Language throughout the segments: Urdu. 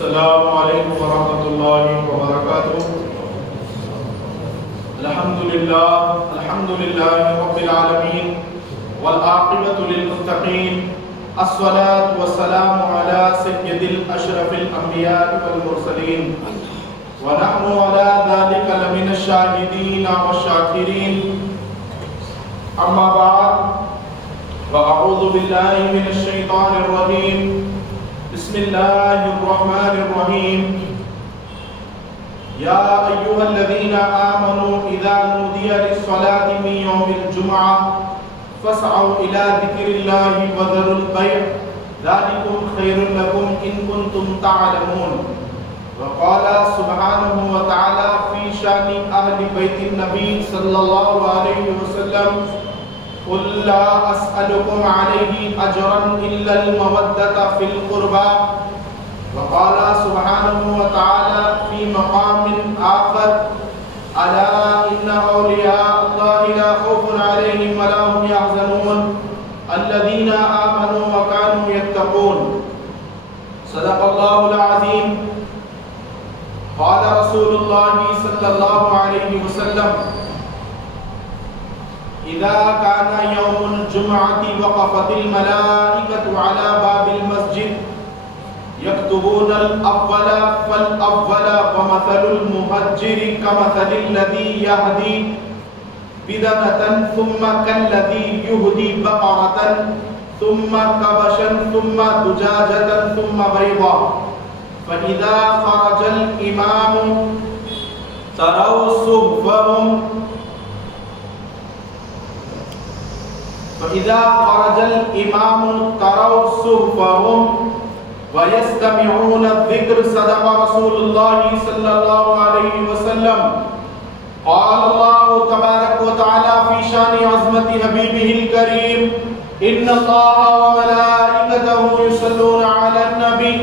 السلام علیکم ورحمۃ اللہ وبرکاتہ۔ الحمد للہ رب العالمین والعاقبۃ للمتقین، الصلاة والسلام علی سید الاشرف الانبیاء والمرسلین، ونحن علی ذلک لمن الشاہدین والشاکرین، اما بعد واعوذ باللہ من الشیطان الرجیم، بسم اللہ الرحمن الرحیم۔ یا ایھا الذین آمنوا اذا نودی للصلاة من یوم الجمعہ فاسعوا الی ذکر اللہ وذروا البیع ذلکم خیر لکم ان کنتم تعلمون۔ وقال سبحانہ وتعالی فی شان اہل بیت النبی صلی اللہ علیہ وسلم، قل لا اسألكم عليه اجرا الا المودة في القربى۔ وقال سبحانه وتعالى في مقام آخر، الا ان اولياء الله لا خوف عليهم ولا هم يحزنون الذين آمنوا وكانوا يتقون۔ صدق الله العظيم۔ قال رسول الله صلى الله عليه وسلم، اذا كان يوم الجمعة وقفت الملائكة على باب المسجد يكتبون الأول فالأول، ومثل المهجر كمثل الذي يهدي بدنة ثم كالذي يهدي بقرة ثم كبشا ثم دجاجة ثم بيضا، فإذا خرج الإمام تروا صفهم فإذا خرج الإمام تروا صفهم ويستمعون الذكر۔ صدق رسول الله صلى الله عليه وسلم۔ قال الله تبارك وتعالى في شان عظمة حبيبه الكريم، إن الله وملائكته يصلون على النبي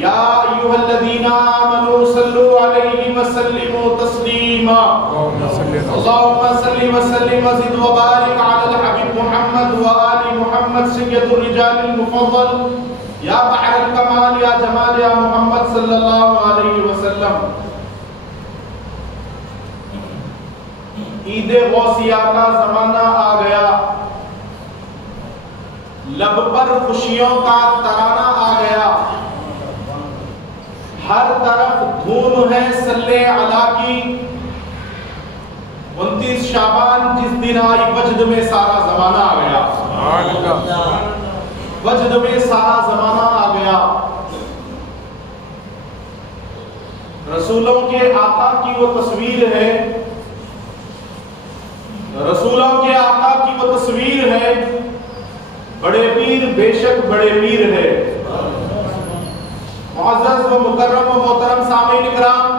يا أيها الذين آمنوا صلوا عليه وسلموا تسليما۔ اللهم صل وسلم وزد وبارك على الحبيب محمد وآل محمد سيد الرجال المفضل، یا بحر الکمال یا جمال یا محمد صلی اللہ علیہ وسلم۔ عید غوثیہ کا زمانہ آ گیا، لب پر خوشیوں کا ترانہ آ گیا، ہر طرف دھوم ہے صلی علی کی۔ 29 شعبان جس دن آئی وجد میں سارا زمانہ آ گیا، وجد میں سارا زمانہ آ گیا۔ رسولوں کے آقا کی وہ تصویر ہے، رسولوں کے آقا کی وہ تصویر ہے، بڑے پیر بے شک بڑے پیر ہے۔ معزز و مکرم و محترم سامعین کرام،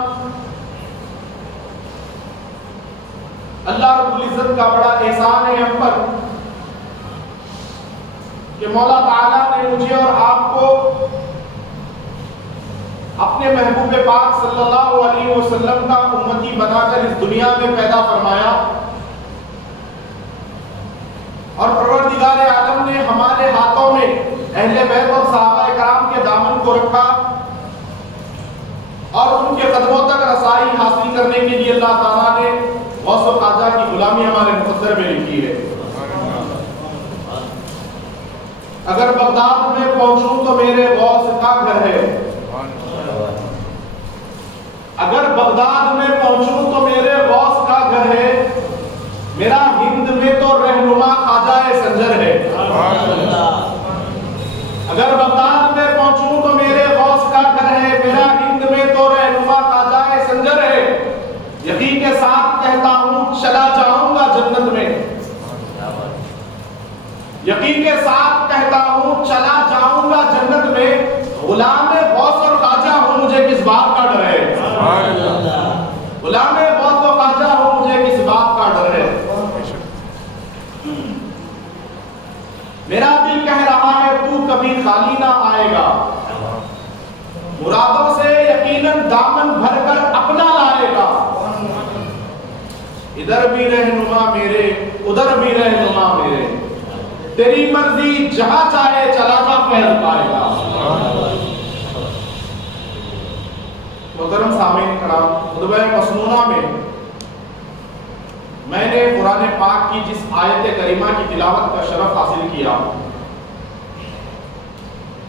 اللہ رب العزت کا بڑا احسان ہے ہم پر کہ مولا تعالیٰ نے مجھے اور آپ کو اپنے محبوب پاک صلی اللہ علیہ وسلم کا امتی بنا کر اس دنیا میں پیدا فرمایا، اور پروردگار عالم نے ہمارے ہاتھوں میں اہل بیت اور صحابہ کرام کے دامن کو رکھا، اور ان کے قدموں تک رسائی حاصل کرنے کے لیے اللہ تعالیٰ نے غوث و خواجہ کی غلامی ہمارے مقدر میں لکھی ہے۔ اگر بغداد میں پہنچوں تو میرے غوث کا گھر ہے، اگر بغداد میں پہنچوں تو میرے غوث کا گھر ہے، میرا ہند میں تو رہنما خواجہ سنجر ہے۔ اگر بغداد میں پہنچوں تو میرے غوث کا گھر ہے، میرا ہند میں تو رہنما خواجہ سنجر ہے۔ یقین کے ساتھ کہتا ہوں چلا جاؤں گا جنت میں، یقین کے ساتھ کہتا ہوں چلا جاؤں گا جنت میں، غلام غوث اور خواجہ ہوں مجھے کس بات کا ڈر ہے، غلام غوث و خواجہ ہوں مجھے کس بات کا ڈر ہے۔ میرا دل کہہ رہا ہے تو کبھی خالی نہ آئے گا، مرادوں سے یقیناً دامن بھر کر اپنا لائے گا، ادھر بھی رہنما میرے ادھر بھی رہنما میرے، تیری مرضی جہاں چاہے چلا جا پہل پائے گا۔ کی جس آیت کریمہ کی تلاوت کا شرف حاصل کیا،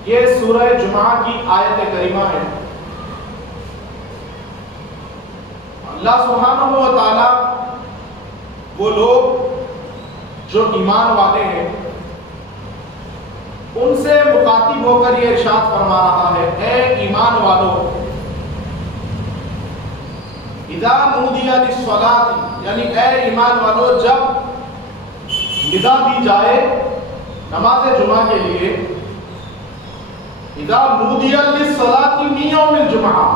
یہ سورہ جمعہ کی آیت کریمہ ہے۔ اللہ سبحانہ و تعالی وہ لوگ جو ایمان والے ہیں ان سے مخاطب ہو کر یہ ارشاد فرما رہا ہے، اے ایمان والو، اذا نودی للصلاۃ، یعنی اے ایمان والو جب ندا دی جائے نماز جمعہ کے لیے، اذا نودی للصلاۃ من یوم الجمعہ،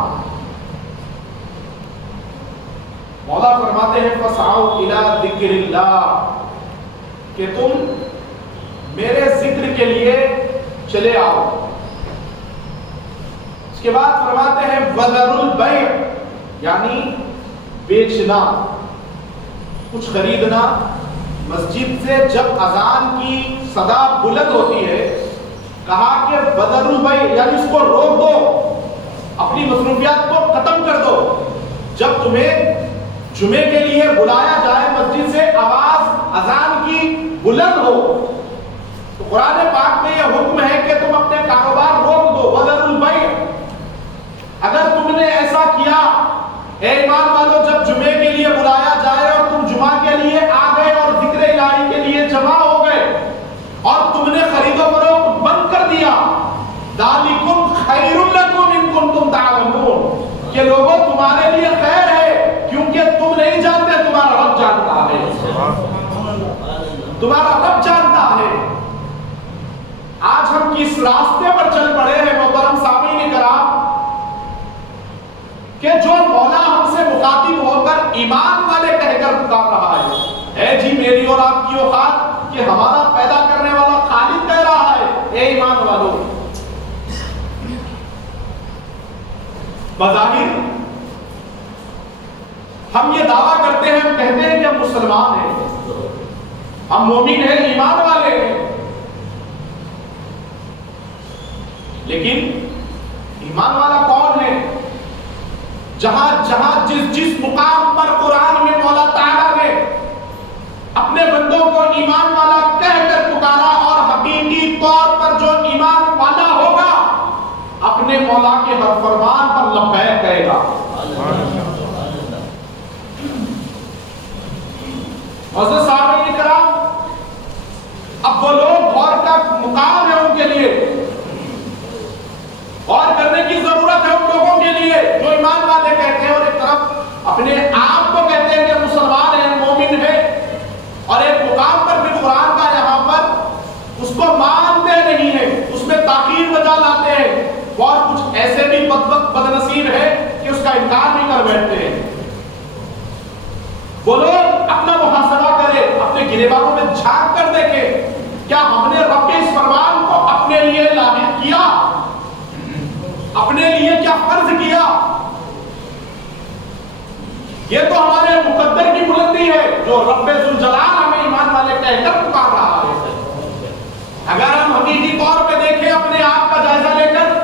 مولا فرماتے ہیں فسعوا الی ذکر اللہ، کہ تم میرے ذکر کے لیے چلے آؤ۔ اس کے بعد فرماتے ہیں وذروا البیع، یعنی بیچنا، کچھ خریدنا۔ مسجد سے جب اذان کی صدا بلند ہوتی ہے، کہا کہ وذروا البیع، یعنی اس کو روک دو، اپنی مصروفیات کو ختم کر دو۔ جب تمہیں جمعے کے لیے بلایا جائے، مسجد سے آواز اذان کی بلند ہو، تو قرآن پاک میں یہ حکم ہے کہ تم اپنے کاروبار روک دو، وذروا البیع۔ اگر تم نے ایسا کیا، اے ایمان والو، جب جمعے کے لیے بلایا جائے اور تم جمعہ کے لیے آ گئے اور ذکر الہی کے لیے جمع ہو گئے اور تم نے خرید و فروخت بند کر دیا، ذالکم خیر لکم ان کنتم تعلمون، کہ لوگوں تمہارے لیے خیر ہے کیونکہ تم نہیں جانتے، تمہارا رب جانتا ہے، تمہارا رب جانتا ہے۔ آج ہم کس راستے پر چل پڑے ہیں محترم سامعین کرام، کہ جو مولا ہم سے مخاطب ہو کر ایمان والے کہہ کر پکار رہا ہے، اے جی میری اور آپ کی اوقات، کہ ہمارا پیدا کرنے والا خالق کہہ رہا ہے، اے ایمان والو۔ بظاہر ہم یہ دعویٰ کرتے ہیں، ہم کہتے ہیں کہ ہم مسلمان ہیں، ہم مومن ہیں، ایمان والے ہیں، لیکن ایمان والا کون ہے؟ جہاں جہاں جس مقام پر قرآن میں مولا تعالیٰ نے اپنے بندوں کو ایمان والا کہہ کر پکارا، اور حقیقی طور پر جو ایمان والا ہوگا اپنے مولا کے ہر فرمان پر لبیک کہے گا۔ حضرت سامعین کرام، اب وہ لوگ غور کا مقام ہے ان کے لیے، غور کرنے کی ضرورت ہے ان لوگوں کے لیے جو ایمان والے کہتے ہیں، اور ایک طرف اپنے آپ کو کہتے ہیں کہ مسلمان ہیں، مومن ہیں، اور ایک مقام پر بھی قرآن کا یہاں پر اس کو مانتے نہیں ہیں، اس میں تاخیر بجا لاتے ہیں، اور کچھ ایسے بھی بدنصیب ہیں کہ اس کا انکار بھی کر بیٹھتے ہیں۔ وہ لوگ اپنا محاسبہ کرے، اپنے گریبانوں میں جھانک کر دیکھے، کیا ہم نے رب کے اس فرمان کو اپنے لیے لاحق کیا، اپنے لیے کیا فرض کیا؟ یہ تو ہمارے مقدر کی بلندی ہے جو رب ذوالجلال ہمیں ایمان والے کہہ کر پکار رہا ہے۔ اگر ہم حقیقی طور پہ دیکھیں اپنے آپ کا جائزہ لے کر،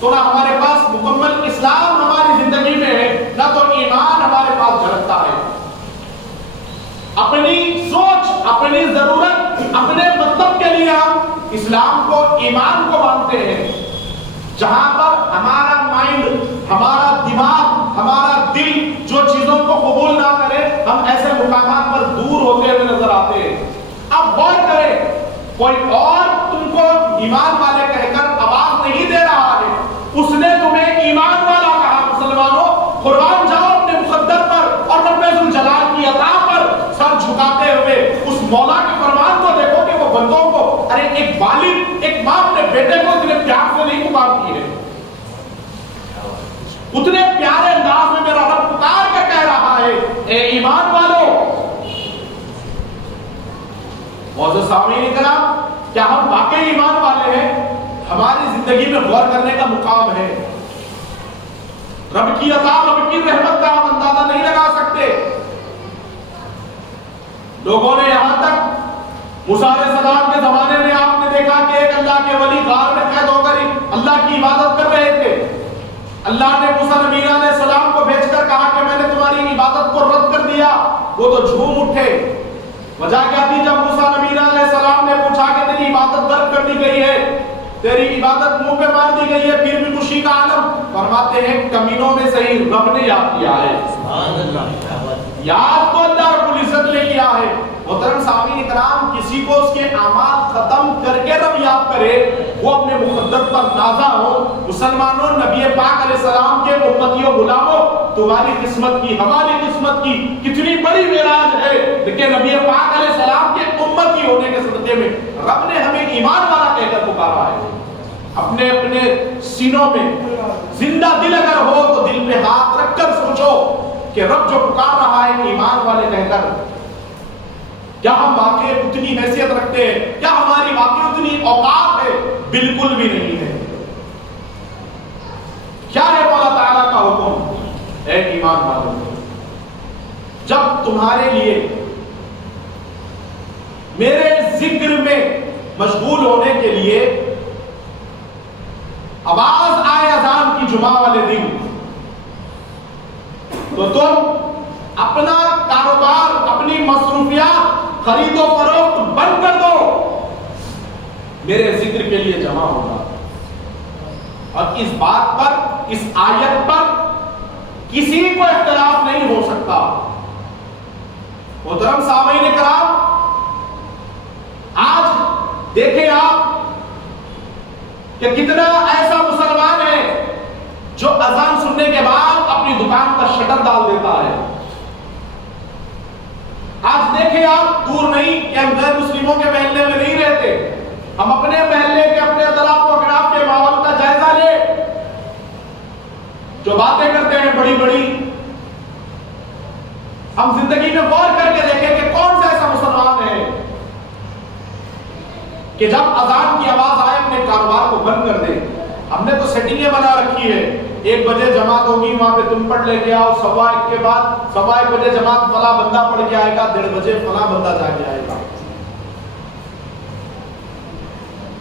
تو نہ ہمارے پاس مکمل اسلام ہماری زندگی میں ہے، نہ تو ایمان ہمارے پاس جھلکتا ہے۔ اپنی سوچ، اپنی ضرورت، اپنے مطلب کے لیے ہم اسلام کو، ایمان کو مانتے ہیں۔ جہاں پر ہمارا مائنڈ، ہمارا دماغ، ہمارا دل جو چیزوں کو قبول نہ کرے، ہم ایسے مقامات پر دور ہوتے ہوئے نظر آتے ہیں۔ اب غور کریں، کوئی اور تم کو ایمان والے کہہ کر آواز نہیں دے رہا ہے، اس نے تمہیں ایمان والا کہا۔ مسلمانوں، قربان جاؤ اپنے مقدر پر اور رب ذوالجلال کی عطا پر سر جھکاتے ہوئے اس مولا کے فرمان کو دیکھو کہ وہ بندوں کو، ارے ایک والد، ایک ماں اپنے بیٹے کو اتنے پیار سے نہیں پکارتی ہے، اتنے پیارے انداز میں میرا رب پکار کے کہہ رہا ہے، اے ایمان والو۔ معزز سامعین کرام، کیا ہم واقعی ایمان والے ہیں؟ ہماری زندگی میں غور کرنے کا مقام ہے۔ رب کی عطا، رب کی رحمت کا ہم اندازہ نہیں لگا سکتے۔ لوگوں نے یہاں تک موسیٰ علیہ السلام کے زمانے میں آپ نے دیکھا کہ ایک اللہ کے ولی غار میں قید ہو کر اللہ کی عبادت کر رہے تھے۔ اللہ نے موسیٰ نبی علیہ السلام کو بھیج کر کہا کہ میں نے تمہاری عبادت کو رد کر دیا، وہ تو جھوم اٹھے۔ وجہ کیا تھی؟ جب موسیٰ نبی علیہ السلام نے پوچھا کہ تیری عبادت ترک کر دی گئی ہے، تیری عبادت منہ پہ مار دی گئی ہے، پھر بھی خوشی کا عالم، فرماتے ہیں کمینوں میں سے ہی رب نے یاد کیا ہے۔ سبحان اللہ، یاد تو اللہ رب العزت نے کیا ہے۔ محترم سامعین اکرام، کسی کو اس کے اعمال ختم کر کے رب یاد کرے، وہ اپنے مقدر پر نازا ہو۔ مسلمانوں، نبی پاک علیہ السلام کے امتیوں غلاموں، تمہاری قسمت کی، ہماری قسمت کی کتنی بڑی معراج ہے، لیکن نبی پاک علیہ السلام کے امتی ہونے کے صدقے میں رب نے ہمیں ایمان والا کہہ کر پکارا ہے۔ اپنے اپنے سینوں میں زندہ دل اگر ہو تو دل پہ ہاتھ رکھ کر سوچو کہ رب جو پکار رہا ہے ایمان والے کہہ کر، کیا ہم واقعی اتنی حیثیت رکھتے ہیں؟ کیا ہماری واقعی اتنی اوقات ہے؟ بالکل بھی نہیں ہے۔ کیا ہے مولا تعالیٰ کا حکم؟ اے ایمان والوں، جب تمہارے لیے میرے ذکر میں مشغول ہونے کے لیے آواز آئے اذان کی جمعہ والے دن، تو تم اپنا کاروبار، اپنی مصروفیات، خرید و فروخت بند کر دو، میرے ذکر کے لیے جمع ہوگا۔ اور اس بات پر، اس آیت پر کسی کو اختلاف نہیں ہو سکتا۔ محترم سامعین کرام، آج دیکھیں آپ کہ کتنا ایسا مسلمان ہے جو اذان سننے کے بعد اپنی دکان کا شٹر ڈال دیتا ہے۔ آج دیکھیں آپ، دور نہیں کہ ہم غیر مسلموں کے محلے میں نہیں رہتے، ہم اپنے محلے کے، اپنے اطراف و اکناف کے ماحول کا جائزہ لیں، جو باتیں کرتے ہیں بڑی بڑی، ہم زندگی میں غور کر کے دیکھیں کہ کون سا ایسا مسلمان ہے کہ جب اذان کی آواز آئے اپنے کاروبار کو بند کر دے۔ ہم نے تو سیٹنگیں بنا رکھی ہے، 1 بجے جماعت ہوگی، وہاں پہ تم پڑھ لے کے آؤ، 1:15 کے بعد 1:15 بجے جماعت فلاں بندہ پڑھ کے آئے گا، 1:30 بجے فلاں بندہ جا کے آئے گا۔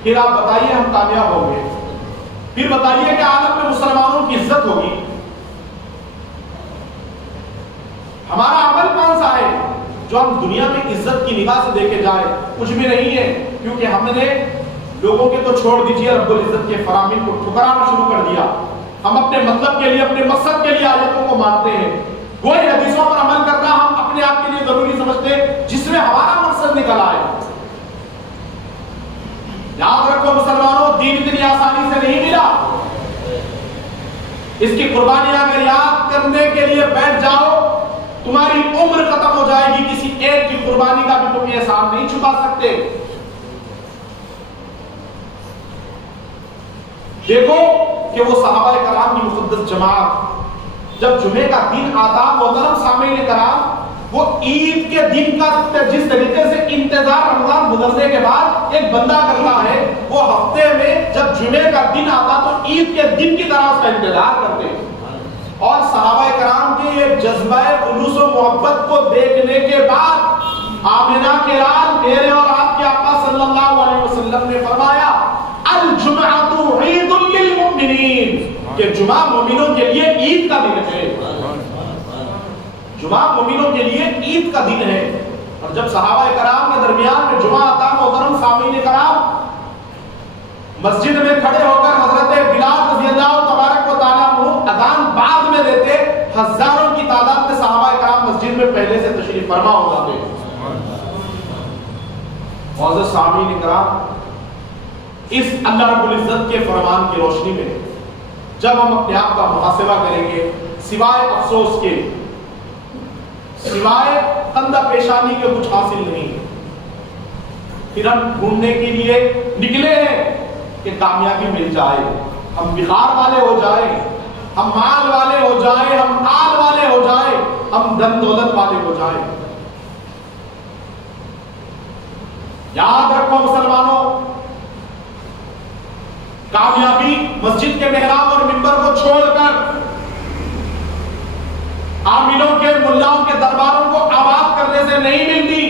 پھر آپ بتائیے ہم کامیاب ہوں گے؟ پھر بتائیے کہ عالم میں مسلمانوں کی عزت ہوگی؟ ہمارا عمل کون سا ہے جو ہم دنیا میں عزت کی نگاہ سے دیکھے جائے؟ کچھ بھی نہیں ہے، کیونکہ ہم نے لوگوں کے تو چھوڑ دیجئے، رب العزت کے فرامین کو ٹھکرانا شروع کر دیا۔ ہم اپنے مطلب کے لیے، اپنے مقصد کے لیے آیتوں کو مانتے ہیں، وہی حدیثوں پر عمل کرنا ہم اپنے آپ کے لیے ضروری سمجھتے ہیں جس میں ہمارا مقصد نکل آئے۔ یاد رکھو مسلمانوں، دین اتنی آسانی سے نہیں ملا، اس کی قربانیاں اگر یاد کرنے کے لیے بیٹھ جاؤ تمہاری عمر ختم ہو جائے گی، کسی ایک کی قربانی کا بھی تم احسان نہیں چکا سکتے۔ دیکھو کہ وہ صحابہ کرام کی مقدس جماعت جب جمعے کا دن آتا، محترم سامعین کرام، وہ عید کے دن کا جس طریقے سے انتظار رمضان گزرنے کے بعد ایک بندہ کرتا ہے، وہ ہفتے میں جب جمعے کا دن آتا تو عید کے دن کی طرح اس کا انتظار کرتے ہیں۔ اور صحابہ کرام کے یہ جذبہ خلوص و محبت کو دیکھنے کے بعد آمنہ کے لال میرے اور آپ کے آقا صلی اللہ علیہ وسلم نے فرمایا الجمعۃ عید للمؤمنین، کہ جمعہ مومنوں کے لیے عید کا دن ہے، جمعہ مومنوں کے لیے عید کا دن ہے۔ اور جب صحابہ کرام کے درمیان میں جمعہ آتا، محترم سامعین کرام، مسجد میں کھڑے ہو کر حضرت بلال رضی اللہ تبارک و تعالیٰ عنہ اذان بعد میں دیتے، ہزاروں کی تعداد میں صحابہ کرام مسجد میں پہلے سے تشریف فرما ہو جاتے۔ معزز سامعین کرام، اس اللہ رب العزت کے فرمان کی روشنی میں جب ہم اپنے آپ کا محاسبہ کریں گے، سوائے افسوس کے، سوائے خندہ پیشانی کے کچھ حاصل نہیں، پھر ہم ڈھونڈنے کے لیے نکلے ہیں کہ کامیابی مل جائے، ہم بخار والے ہو جائیں، ہم مال والے ہو جائیں، ہم آل والے ہو جائیں، ہم دن دولت والے ہو جائیں۔ یاد رکھو مسلمانوں، کامیابی مسجد کے محراب اور منبر کو چھوڑ کر عاملوں کے، ملاؤں کے درباروں کو آباد کرنے سے نہیں ملتی۔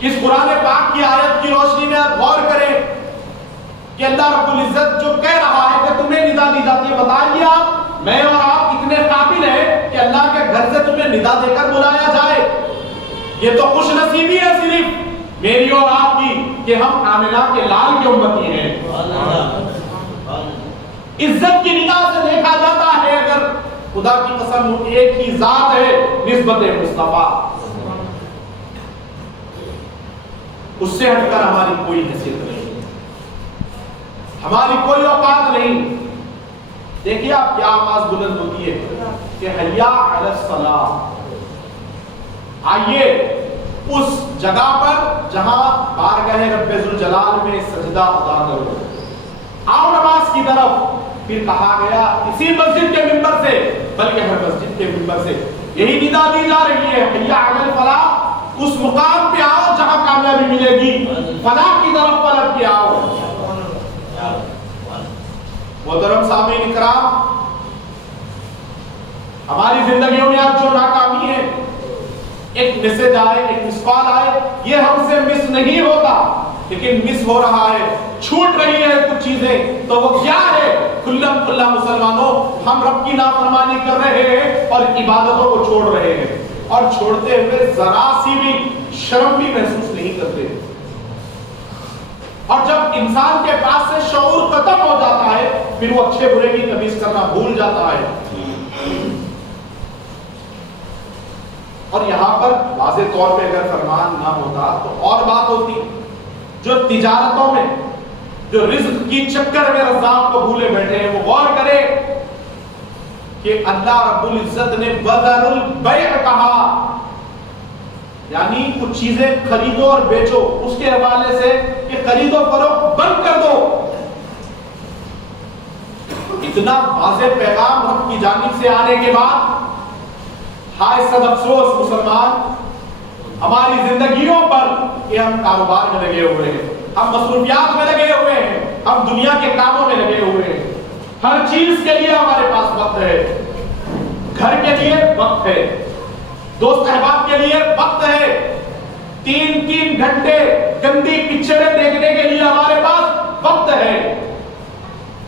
اس قرآن پاک کی آیت کی روشنی میں آپ غور کریں کہ اللہ رب العزت جو کہہ رہا ہے کہ تمہیں ندا دی جاتی ہے، بتائیے آپ، میں اور آپ اتنے قابل ہیں کہ اللہ کے گھر سے تمہیں میں ندا دے کر بلایا جائے، یہ تو خوش نصیبی ہے صرف میری اور آپ کی کہ ہم آمنہ کے لال کے امتی ہیں۔ عزت کی نگاہ سے دیکھا جاتا ہے، اگر خدا کی قسم ایک ہی ذات ہے نسبت مصطفیٰ، اس سے ہٹ کر ہماری کوئی حیثیت نہیں، ہماری کوئی اوقات نہیں۔ دیکھیے آپ کیا آواز بلند ہوتی ہے کہ حیا علی الصلاۃ، آئیے اس جگہ پر جہاں بارگاہ رب ذوالجلال میں سجدہ ادا کرو، آؤ نماز کی طرف۔ پھر کہا گیا اسی مسجد کے منبر سے، بلکہ ہر مسجد کے منبر سے یہی ندا دی جا رہی ہے، حیا علی الفلاح، اس مقام پہ آؤ جہاں کامیابی ملے گی، فلاح کی طرف پلٹ کے آؤ۔ محترم سامعین کرام، ہماری زندگیوں میں آج جو ناکامی ہے، ایک میسج آئے، ایک مس کال آئے، یہ ہم سے مس نہیں ہوتا، لیکن مس ہو رہا ہے، چھوٹ رہی ہے کچھ چیزیں، تو وہ کیا ہے؟ کھلم کھلا مسلمانوں، ہم رب کی نافرمانی کر رہے ہیں اور عبادتوں کو چھوڑ رہے ہیں، اور چھوڑتے ہوئے ذرا سی بھی شرم بھی محسوس نہیں کرتے۔ اور جب انسان کے پاس سے شعور ختم ہو جاتا ہے، پھر وہ اچھے برے کی تمیز کرنا بھول جاتا ہے۔ اور یہاں پر واضح طور پہ اگر فرمان نہ ہوتا تو اور بات ہوتی، جو تجارتوں میں جو رزق کی چکر میں رزاق کو بھولے بیٹھے ہیں، وہ غور کرے کہ اللہ رب العزت نے بدل البیع کہا، یعنی کچھ چیزیں خریدو اور بیچو، اس کے حوالے سے کہ خرید و فروخت بند کر دو۔ اتنا واضح پیغام رب کی جانب سے آنے کے بعد ہائے صد افسوس مسلمان ہماری زندگیوں پر کہ ہم کاروبار میں لگے ہوئے ہیں، ہم مصروفیات میں لگے ہوئے ہیں، ہم دنیا کے کاموں میں لگے ہوئے ہیں، ہر چیز کے لیے ہمارے پاس وقت ہے، گھر کے لیے وقت ہے، دوست احباب کے لیے وقت ہے، 3 گھنٹے گندی پکچریں دیکھنے کے لیے ہمارے پاس وقت ہے،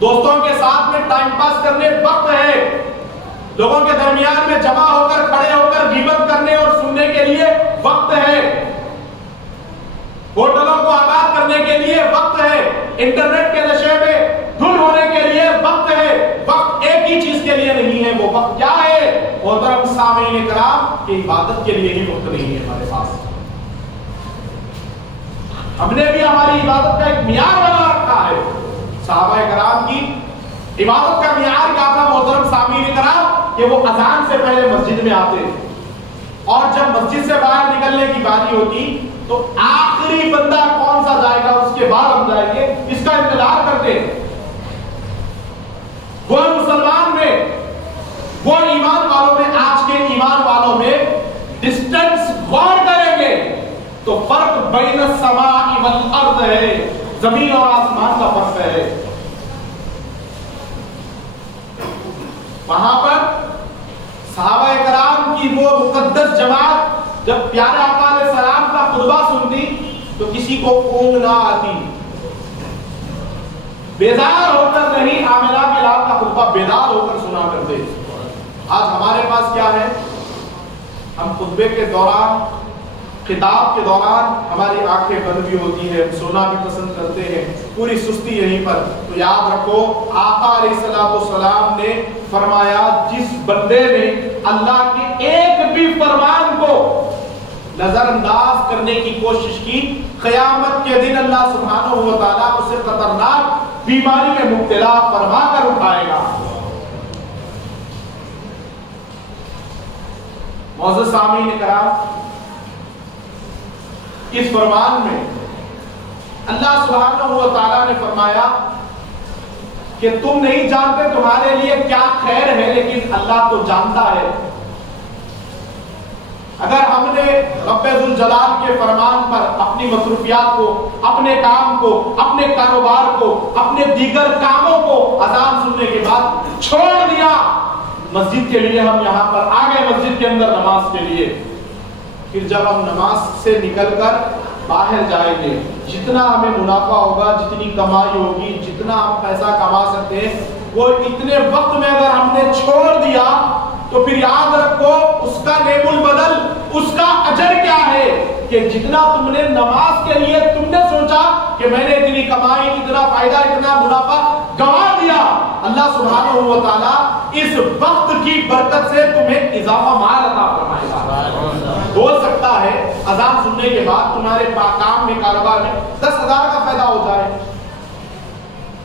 دوستوں کے ساتھ میں ٹائم پاس کرنے وقت ہے، لوگوں کے درمیان میں جمع ہو کر کھڑے ہو کر غیبت کرنے اور سننے کے لیے وقت ہے، ہوٹلوں کو آباد کرنے کے لیے وقت ہے، انٹرنیٹ کے نشے میں دھن ہونے کے لیے وقت ہے۔ وقت ایک ہی چیز کے لیے نہیں ہے، وہ وقت کیا ہے محترم سامعین کرام؟ کہ عبادت کے لیے ہی وقت نہیں ہے ہمارے پاس۔ ہم نے بھی ہماری عبادت کا ایک معیار بنا رکھا ہے۔ صحابہ کرام کی عبادت کا معیار کیا تھا محترم سامعین کرام؟ کہ وہ اذان سے پہلے مسجد میں آتے، اور جب مسجد سے باہر نکلنے کی باری ہوتی تو آخری بندہ کون سا جائے گا اس کے بعد ہم جائیں گے، اس کا انتظار کرتے۔ وہ مسلمان میں، وہ ایمان والوں میں، آج کے ایمان والوں میں ڈسٹنس غور کریں گے تو فرق بین السماء والارض ہے، زمین اور آسمان کا فرق ہے۔ وہاں پر صحابہ کرام کی وہ مقدس جماعت جب پیارے آقا علیہ السلام کا خطبہ سنتی تو کسی کو اونگ نہ آتی، بیدار ہو کر نہیں، آمنہ کے لال کا خطبہ بیدار ہو کر سنا کرتے۔ آج ہمارے پاس کیا ہے؟ ہم خطبے کے دوران، خطاب کے دوران ہماری آنکھیں بند بھی ہوتی ہیں، سونا بھی پسند کرتے ہیں، پوری سستی یہیں پر۔ تو یاد رکھو آقا علیہ السلام نے فرمایا جس بندے نے اللہ کے ایک بھی فرمان کو نظر انداز کرنے کی کوشش کی، قیامت کے دن اللہ سبحانہ و تعالیٰ اسے خطرناک بیماری میں مبتلا فرما کر اٹھائے گا۔ معزز سامعین کرام، اس فرمان میں اللہ سبحانہ و تعالیٰ نے فرمایا کہ تم نہیں جانتے تمہارے لیے کیا خیر ہے، لیکن اللہ تو جانتا ہے۔ اگر ہم نے رب ذوالجلال کے فرمان پر اپنی مصروفیات کو، اپنے کام کو، اپنے کاروبار کو، اپنے دیگر کاموں کو اذان سننے کے بعد چھوڑ دیا، مسجد کے لیے ہم یہاں پر آ گئے، مسجد کے اندر نماز کے لیے، پھر جب ہم نماز سے نکل کر باہر جائیں گے، جتنا ہمیں منافع ہوگا، جتنی کمائی ہوگی، جتنا ہم پیسہ کما سکتے ہیں، وہ اتنے وقت میں اگر ہم نے چھوڑ دیا تو پھر یاد رکھو اس کا نعم البدل، اس کا اجر کیا ہے کہ جتنا تم نے نماز کے لیے تم نے سوچا کہ میں نے اتنی کمائی، اتنا فائدہ، اتنا منافع گوا دیا، اللہ سبحانہ و تعالی اس وقت کی برکت سے تمہیں اضافہ مال عطا فرمائے گا۔ ہو سکتا ہے اذان سننے کے بعد تمہارے کام میں، کاروبار میں 10,000 کا فائدہ ہو جائے،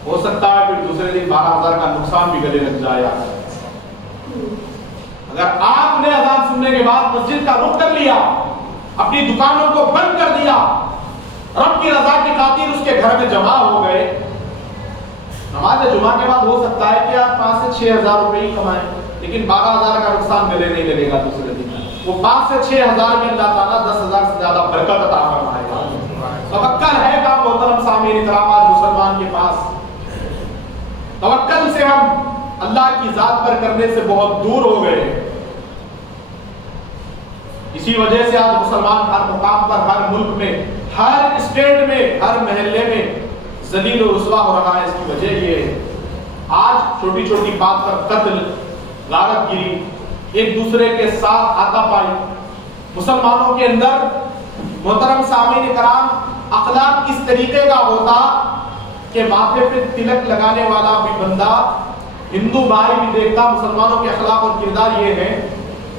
ہو سکتا ہے پھر دوسرے دن 12,000 کا نقصان بھی گلے لگ جائے۔ اگر آپ نے اذان سننے کے بعد مسجد کا رخ کر لیا، اپنی دکانوں کو بند کر دیا، رب کی رضا کی خاطر اس کے گھر میں جمع ہو گئے، نماز جمعہ کے بعد ہو سکتا ہے کہ آپ 5 سے 6,000 روپے ہی کمائیں، لیکن 12,000 کا نقصان گلے نہیں لگے گا دوسرے دن۔ وہ 5 سے 6,000 میں اللہ تعالیٰ 10,000 سے زیادہ برکت عطا فرمائے گا۔ توکل ہے کا محترم سامعین کرام آج مسلمان کے پاس، توکل سے ہم اللہ کی ذات پر کرنے سے بہت دور ہو گئے۔ اسی وجہ سے آج مسلمان ہر مقام پر، ہر ملک میں، ہر اسٹیٹ میں، ہر محلے میں ذلیل و رسوا ہو رہا ہے۔ اس کی وجہ یہ ہے آج چھوٹی چھوٹی بات پر قتل، غارت گیری، ایک دوسرے کے ساتھ ہاتھا پائی مسلمانوں کے اندر۔ محترم سامعین کرام، اخلاق اس طریقے کا ہوتا کہ ماتھے پہ تلک لگانے والا بھی بندہ، ہندو بھائی بھی دیکھتا مسلمانوں کے اخلاق اور کردار یہ ہے،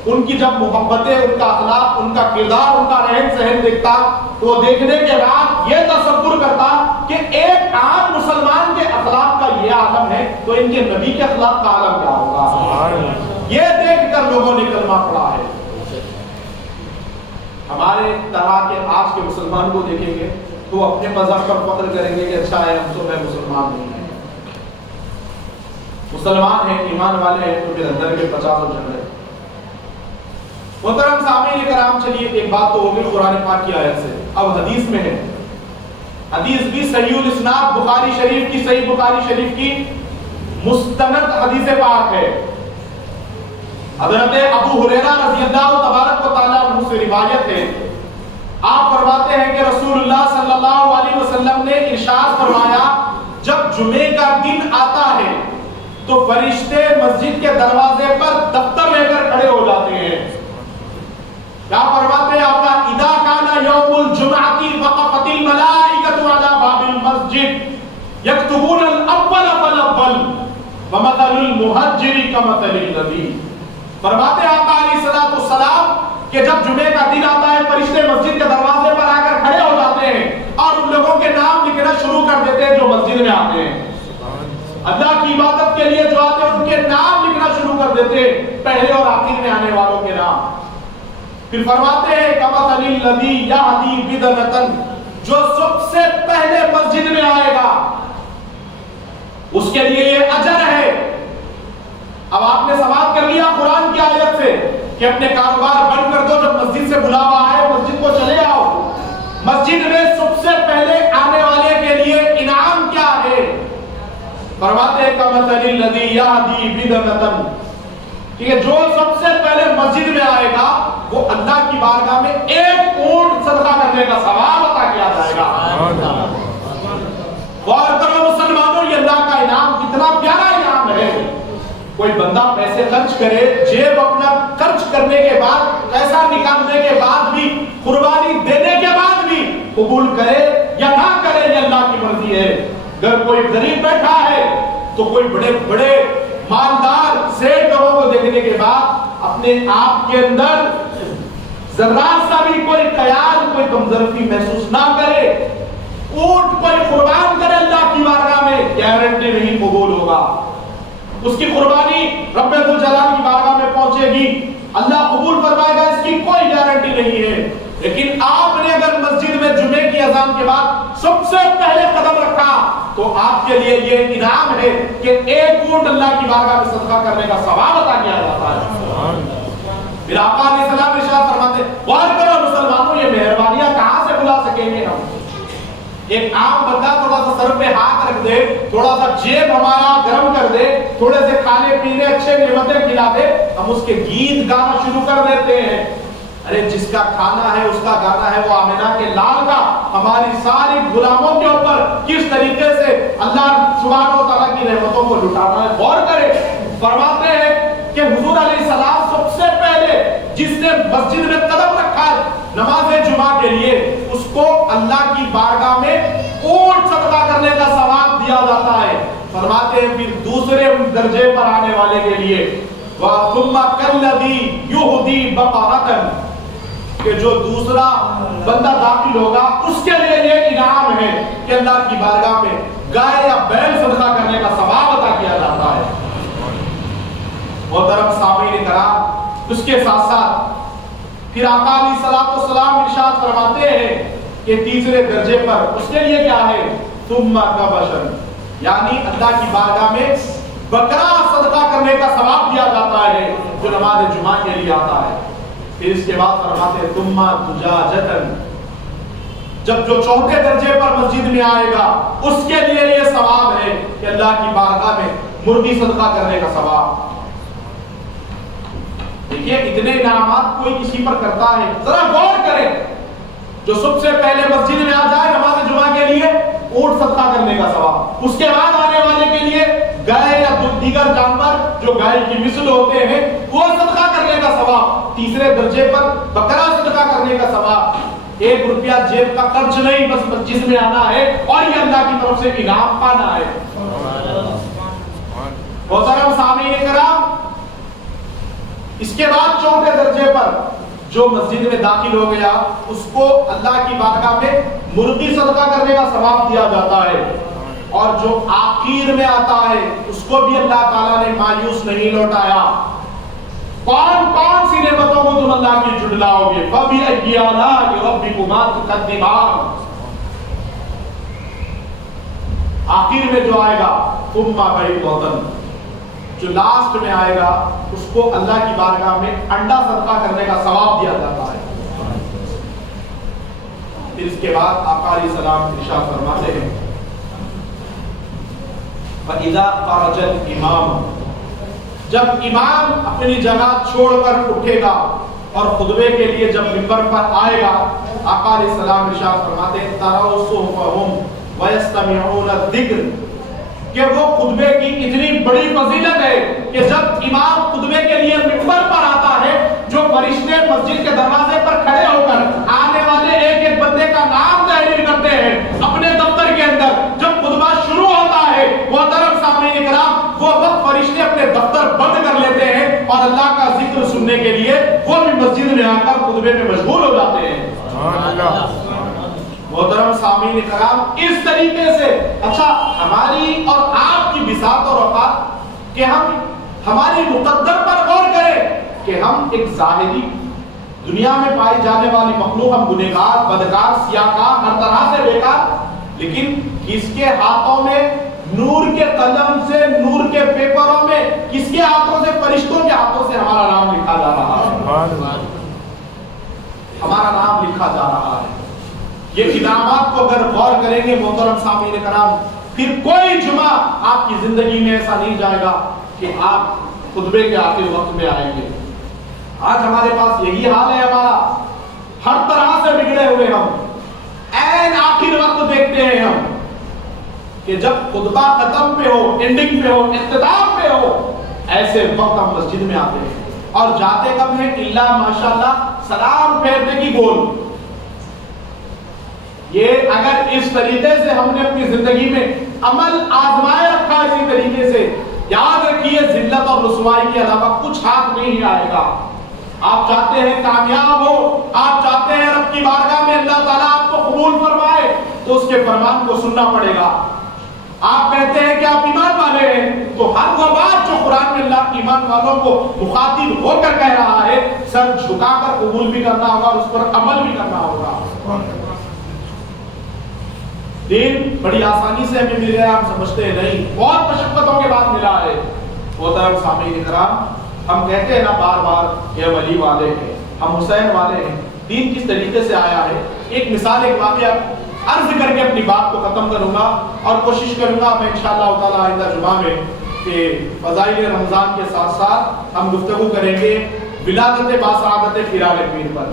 ان کی جب محبتیں، ان کا اخلاق، ان کا کردار، ان کا رہن سہن دیکھتا تو وہ دیکھنے کے بعد یہ تصور کرتا کہ ایک عام مسلمان کے اخلاق کا یہ عالم ہے تو ان کے نبی کے اخلاق کا عالم کیا ہوگا۔ یہ دیکھ کر لوگوں نے کلمہ پڑھا ہے۔ ہمارے طرح کے آج کے مسلمان کو دیکھیں گے تو اپنے مذہب پر فخر کریں گے کہ اچھا ہے ہم تو مسلمان نہیں ہیں، مسلمان ہیں، ایمان والے ہیں، تو پھر اندر کے 50 جھگڑے۔ محترم سامعین کرام، چلیے ایک بات تو ہوگی قرآن پاک کی آیت سے، اب حدیث میں ہے۔ حدیث بھی صحیح الاسناد، بخاری شریف کی، صحیح بخاری شریف کی مستند حدیث پاک ہے۔ حضرت ابو ہریرہ رضی اللہ تبارک و تعالیٰ عنہ سے روایت ہے، آپ فرماتے ہیں کہ رسول اللہ صلی اللہ علیہ وسلم نے ارشاد فرمایا، جب جمعے کا دن آتا ہے تو فرشتے مسجد کے دروازے پر دفتر لے کر کھڑے ہو جاتے ہیں۔ کیا فرماتے ہیں آپ کا؟ اذا کان یوم الجمعۃ وقفت الملائکۃ علی باب المسجد یکتبون الاول فالاول ومثل المہجر کمثل الذی۔ فرماتے ہیں آپ علیہ الصلوۃ والسلام کہ جب جمعے کا دن آتا ہے فرشتے مسجد کے دروازے پر آ کر کھڑے ہو جاتے ہیں اور ان لوگوں کے نام لکھنا شروع کر دیتے ہیں جو مسجد میں آتے ہیں، اللہ کی عبادت کے لیے جو آتے ہیں ان کے نام لکھنا شروع کر دیتے ہیں، پہلے اور آخر میں آنے والوں کے نام۔ پھر فرماتے ہیں کمثل الذی یہدی بدعۃ، جو سب سے پہلے مسجد میں آئے گا اس کے لیے یہ اجر ہے۔ اب آپ نے سماعت کر لیا قرآن کی آیت سے کہ اپنے کاروبار بند کر دو، جب مسجد سے بلاوا آئے مسجد کو چلے آؤ۔ مسجد میں سب سے پہلے آنے والے کے لیے انعام کیا ہے؟ فرماتے ہیں کمثل الذی یہدی بدعۃ، کہ جو سب سے پہلے مسجد میں آئے گا وہ اللہ کی بارگاہ میں ایک اونٹ صدقہ کرنے کا ثواب عطا کیا جائے گا۔ غور کرو مسلمانوں، یہ اللہ کا انعام کتنا پیارا انعام ہے۔ کوئی بندہ پیسے خرچ کرے، جیب اپنا خرچ کرنے کے بعد، پیسہ نکالنے کے بعد بھی، قربانی دینے کے بعد بھی قبول کرے یا نہ کرے یہ اللہ کی مرضی ہے۔ اگر کوئی غریب بیٹھا ہے تو کوئی بڑے بڑے مالدار سیٹ لوگوں کو دیکھنے کے بعد اپنے آپ کے اندر ذرا سا بھی کوئی خیال، کوئی کمزوری محسوس نہ کرے، اونٹ کوئی قربان کرے اللہ کی بارگاہ میں، گارنٹی نہیں قبول ہوگا۔ اس کی قربانی رب ذوالجلال کی بارگاہ میں پہنچے گی، اللہ قبول فرمائے گا، اس کی کوئی گارنٹی نہیں ہے۔ لیکن آپ نے اگر مسجد میں جمعے کی اذان کے بعد سب سے پہلے قدم رکھا تو آپ کے لیے یہ انعام ہے کہ ایک اونٹ اللہ کی بارگاہ میں صدقہ کرنے کا ثواب عطا کیا جاتا ہے۔ پھر آقا علیہ السلام ارشاد فرماتے ہیں، غور کرو مسلمانوں، یہ مہربانیاں کہاں سے بلا سکیں گے ہم؟ ایک عام بندہ تھوڑا سا سر پہ ہاتھ رکھ دے، تھوڑا سا جیب ہمارا گرم کر دے، تھوڑے سے کھانے پینے اچھے نعمتیں کھلا دے، ہم اس کے گیت گانا شروع کر دیتے ہیں۔ ارے جس کا کھانا ہے اس کا گانا ہے، وہ آمنہ کے لال کا ہماری ساری غلاموں کے اوپر کس طریقے سے اللہ سبحانہ و تعالیٰ کی رحمتوں کو لٹانا ہے۔ غور کرے، فرماتے ہیں کہ حضور علیہ السلام مسجد میں قدم رکھا ہے نماز جمعہ کے لیے، اس کو اللہ کی بارگاہ میں اونٹ صدقہ کرنے کا ثواب دیا جاتا ہے۔ فرماتے ہیں پھر دوسرے درجے پر آنے والے کے لیے وَثُمَّ كَالَّذِي يُهْدِي بَقَرَةً، کہ جو دوسرا بندہ داخل ہوگا اس کے لیے یہ انعام ہے کہ اللہ کی بارگاہ میں گائے یا بیل صدقہ کرنے کا ثواب عطا کیا جاتا ہے۔ محترم سامعین کرام، اس کے ساتھ ساتھ پھر آقا علیہ الصلوۃ والسلام ارشاد فرماتے ہیں کہ تیسرے درجے پر اس کے لیے کیا ہے؟ ثم كبشن، یعنی اللہ کی بارگاہ میں بکرا صدقہ کرنے کا ثواب دیا جاتا ہے جو نماز جمعہ کے لیے آتا ہے۔ پھر اس کے بعد فرماتے ہیں ثم دجاجتن، جب جو چوتھے درجے پر مسجد میں آئے گا اس کے لیے یہ ثواب ہے کہ اللہ کی بارگاہ میں مرغی صدقہ کرنے کا ثواب۔ دیکھیے اتنے انعامات کوئی کسی پر کرتا ہے، ذرا غور کریں۔ جو سب سے پہلے مسجد میں آ جائے نماز جمعہ کے لیے اونٹ صدقہ کرنے کا ثواب، اس کے بعد آنے والے کے لیے گائے یا دیگر جانور جو گائے کی مثل ہوتے ہیں وہ صدقہ کرنے کا ثواب، تیسرے درجے پر بکرا صدقہ کرنے کا ثواب۔ 1 روپیہ جیب کا خرچ نہیں، بس مسجد میں آنا ہے اور یہ اللہ کی طرف سے انعام پانا ہے۔ محترم سامعین کرام، اس کے بعد چوتھے درجے پر جو مسجد میں داخل ہو گیا اس کو اللہ کی بارگاہ میں مرغی صدقہ کرنے کا ثواب دیا جاتا ہے، اور جو آخر میں آتا ہے اس کو بھی اللہ تعالیٰ نے مایوس نہیں لوٹایا۔ کون کون سی نعمتوں کو تم اللہ کی جھٹلاؤ گے؟ فَبِأَيِّ آلَاءِ رَبِّكُمَا تُكَذِّبَانِ، آخر میں جو آئے گا ثُمَّ بَيْضَةً، جو لاسٹ میں آئے گا اس کو اللہ کی بارگاہ میں انڈا صدقہ کرنے کا ثواب دیا جاتا ہے۔ پھر اس کے بعد آقا علیہ السلام ارشاد فرماتے ہیں وَإِذَا خَرَجَ الْإِمَامُ، جب امام اپنی جگہ چھوڑ کر اٹھے گا اور خطبے کے لیے جب منبر پر آئے گا، آقا علیہ السلام ارشاد فرماتے ہیں تَرَوْا صُحُفَهُمْ وَيَسْتَمِعُونَ الذِّكْرَ، کہ وہ خطبے کی اتنی بڑی فضیلت ہے کہ جب امام خطبے کے لیے منبر پر آتا ہے جو فرشتے مسجد کے دروازے پر کھڑے ہو کر آنے والے ایک ایک بندے کا نام تحریر کرتے ہیں اپنے دفتر کے اندر، جب خطبہ شروع ہوتا ہے محترم سامعین کرام وہ وقت فرشتے اپنے دفتر بند کر لیتے ہیں اور اللہ کا ذکر سننے کے لیے وہ بھی مسجد میں آ کر خطبے میں مشغول ہو جاتے ہیں۔ محترم سامعین کرام، اس طریقے سے اچھا ہماری اور آپ کی بساط اور اوقات کہ ہم ہماری مقدر پر غور کریں کہ ہم ایک ظاہری دنیا میں پائی جانے والی مخلوق، ہم گنہگار، بدکار، سیاہکار، ہر طرح سے بیکار، لیکن کس کے ہاتھوں میں نور کے قلم سے، نور کے پیپروں میں، کس کے ہاتھوں سے؟ فرشتوں کے ہاتھوں سے ہمارا نام لکھا جا رہا ہے، ہمارا نام لکھا جا رہا ہے۔ یہ انعامات کو اگر غور کریں گے محترم سامعین کرام، پھر کوئی جمعہ آپ کی زندگی میں ایسا نہیں جائے گا کہ آپ خطبے کے آخر وقت میں آئیں گے۔ آج ہمارے پاس یہی حال ہے، ہمارا ہر طرح سے بگڑے ہوئے، ہم عین آخر وقت دیکھتے ہیں ہم کہ جب خطبہ ختم پہ ہو، اینڈنگ پہ ہو، اختتام پہ ہو، ایسے وقت ہم مسجد میں آتے ہیں اور جاتے کب ہیں؟ اللہ ماشاءاللہ سلام پھیرنے کی گول۔ یہ اگر اس طریقے سے ہم نے اپنی زندگی میں عمل آزمائے رکھا اسی طریقے سے، یاد رکھیے ذلت اور رسوائی کے علاوہ کچھ ہاتھ نہیں آئے گا۔ آپ چاہتے ہیں کامیاب ہو، آپ چاہتے ہیں رب کی بارگاہ میں اللہ تعالیٰ آپ کو قبول فرمائے تو اس کے فرمان کو سننا پڑے گا۔ آپ کہتے ہیں کہ آپ ایمان والے ہیں تو ہر وہ بات جو قرآن میں اللہ ایمان والوں کو مخاطب ہو کر کہہ رہا ہے سر جھکا کر قبول بھی کرنا ہوگا اور اس پر عمل بھی کرنا ہوگا۔ دین بڑی آسانی سے ہمیں مل گیا، ہم سمجھتے ہیں نہیں، بہت مشقتوں کے بعد ملا ہے۔ محترم سامعین کرام، ہم کہتے ہیں نا بار بار کہ ہم علی والے ہیں، ہم حسین والے ہیں، دین کس طریقے سے آیا ہے؟ ایک مثال، ایک واقعہ عرض کر کے اپنی بات کو ختم کروں گا اور کوشش کروں گا میں انشاءاللہ تعالیٰ آئندہ جمعہ میں کہ فضائل رمضان کے ساتھ ساتھ ہم گفتگو کریں گے ولادت باسعادت پیر پر۔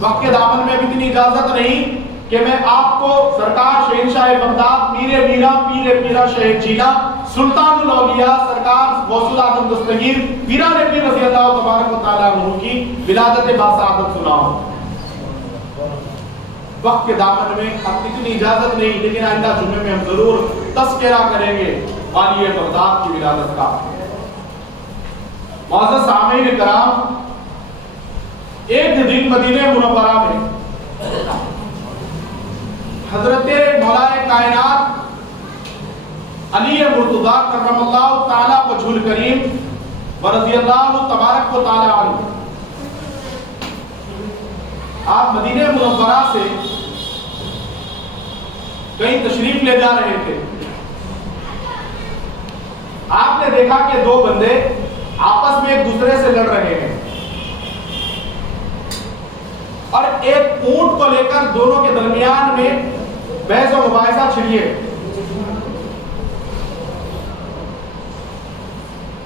وقت کے دامن میں اب اتنی اجازت نہیں کہ میں آپ کو سرکار شہنشاہ بغداد میر میرا پیر پیرا شہید جیلا سلطان الاولیاء سرکار غوث الاعظم دستگیر پیران پیر رضی اللہ تبارک و تعالیٰ عنہ کی ولادت باسعادت سناؤں. وقت کے دامن میں اب اتنی اجازت نہیں، لیکن آئندہ جمعے میں ہم ضرور تذکرہ کریں گے والی بغداد کی ولادت کا. معزز سامعین کرام، ایک دن مدینہ منورہ میں حضرت مولا کائنات علی مرتضیٰ کرم اللہ تعالیٰ وجہ الکریم ورضی اللہ تبارک و تعالیٰ عنہ آپ مدینہ منورہ سے کہیں تشریف لے جا رہے تھے. آپ نے دیکھا کہ دو بندے آپس میں ایک دوسرے سے لڑ رہے ہیں اور ایک اونٹ کو لے کر دونوں کے درمیان میں بحث و مباحثہ چھڑی ہے.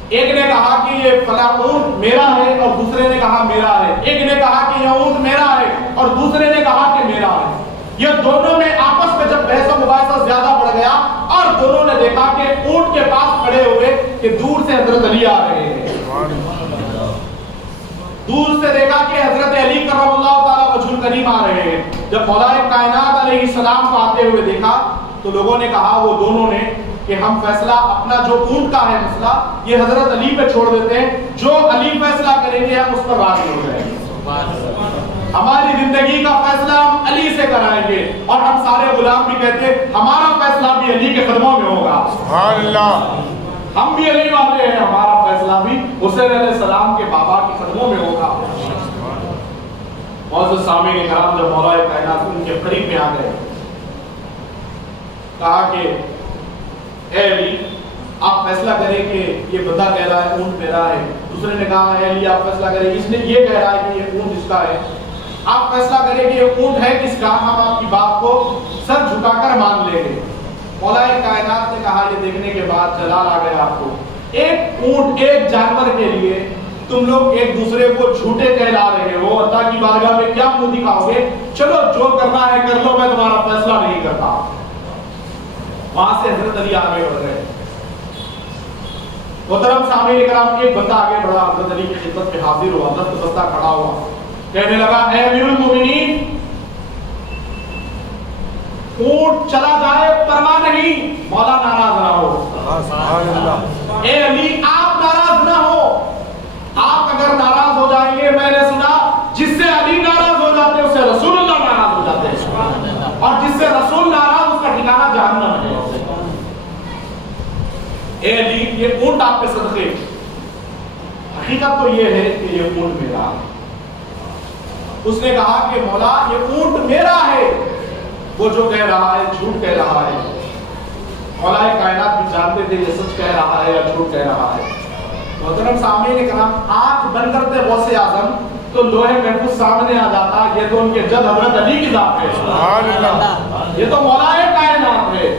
ایک نے کہا کہ یہ فلاں اونٹ میرا ہے اور دوسرے نے کہا میرا ہے. ایک نے کہا کہ یہ اونٹ میرا ہے اور دوسرے نے کہا کہ میرا ہے. یہ دونوں میں آپس میں جب بحث و مباحثہ زیادہ بڑھ گیا اور دونوں نے دیکھا کہ اونٹ کے پاس کھڑے ہوئے کہ دور سے حضرت علی آ رہے ہیں. دور سے دیکھا کہ حضرت علی کرم اللہ تعالیٰ وجہ الکریم آ رہے ہیں. جب مولا کائنات علیہ السلام کو آتے ہوئے دیکھا تو لوگوں نے کہا، وہ دونوں نے، کہ ہم فیصلہ اپنا جو اونٹ کا ہے مسئلہ یہ حضرت علی پہ چھوڑ دیتے ہیں، جو علی فیصلہ کریں گے ہم اس پر راضی ہو جائیں گے. ہماری زندگی کا فیصلہ ہم علی سے کرائیں گے اور ہم سارے غلام بھی کہتے ہیں ہمارا فیصلہ بھی علی کے قدموں میں ہوگا. ہم بھی علی والے ہیں، ہمارا فیصلہ بھی حسین علیہ السلام کے بابا کے قدموں میں ہوگا. معزز سامعین کرام، جب مولا کائنات ان کے قریب میں آ گئے کہا کہ اے علی آپ فیصلہ کریں کہ یہ بندہ کہہ رہا ہے اونٹ میرا ہے. دوسرے نے کہا اے علی آپ فیصلہ کریں، اس نے یہ کہہ رہا ہے کہ یہ اونٹ اس کا ہے، آپ فیصلہ کریں کہ یہ اونٹ ہے کس کا، ہم آپ کی بات کو سر جھکا کر مان لیں گے. مولا کائنات نے کہا یہ دیکھنے کے بعد جلال آ گیا آپ کو. ایک اونٹ ایک جانور کے لیے تم لوگ ایک دوسرے کو جھوٹے کہلا رہے ہو، اللہ کی بارگاہ میں کیا منہ دکھاؤ گے؟ چلو جو کرنا ہے کر لو، میں تمہارا فیصلہ نہیں کرتا. وہاں سے حضرت علی آگے بڑھ گئے. محترم سامعین کرام، ایک بندہ آگے بڑھا، حضرت علی کی خدمت میں حاضر ہوا، دست بستہ کھڑا ہوا، کہنے لگا اے امیر المومنین، اونٹ چلا جائے پرواہ نہیں، مولا ناراض نہ ہو. اے علی آپ ناراض نہ ہو. آپ اگر ناراض ہو جائیں گے، میں نے سنا جس سے علی ناراض ہو جاتے ہیں اس سے رسول اللہ ناراض ہو جاتے ہیں، اور جس سے رسول ناراض اس کا ٹھکانہ جہنم ہے. اے علی یہ اونٹ آپ کے صدقے. حقیقت تو یہ ہے کہ یہ اونٹ میرا ہے. اس نے کہا کہ مولا یہ اونٹ میرا ہے. وہ جو کہہ رہا ہے جھوٹ کہہ رہا ہے. مولا کائنات بھی جانتے تھے یہ سچ کہہ رہا ہے یا جھوٹ کہہ رہا ہے. محترم سامعین کرام، آنکھ بند کرتے غوث اعظم تو لوہے محفوظ سامنے آ جاتا. یہ تو ان کے جد حضرت علی کی ذات ہے، یہ تو مولا کائنات ہے.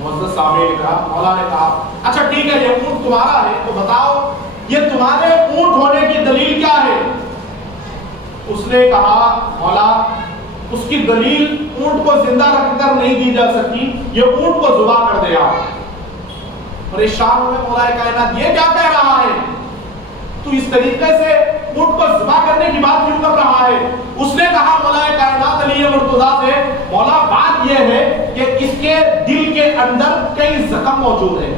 معزز سامعین کرام، مولا نے کہا اچھا ٹھیک ہے یہ اونٹ تمہارا ہے تو بتاؤ یہ تمہارے اونٹ ہونے کی دلیل کیا ہے؟ اس نے کہا مولا اس کی دلیل اونٹ کو زندہ رکھ کر نہیں دی جا سکتی، یہ اونٹ کو ذبح کر دیا. پریشان ہوئے مولا کائنات، یہ کیا کہہ رہا ہے؟ تو اس طریقے سے اونٹ کو ذبح کرنے کی بات کیوں کر رہا ہے؟ اس نے کہا مولا کائنات علی مرتضیٰ سے، مولا بات یہ ہے کہ اس کے دل کے اندر کئی زخم موجود ہیں.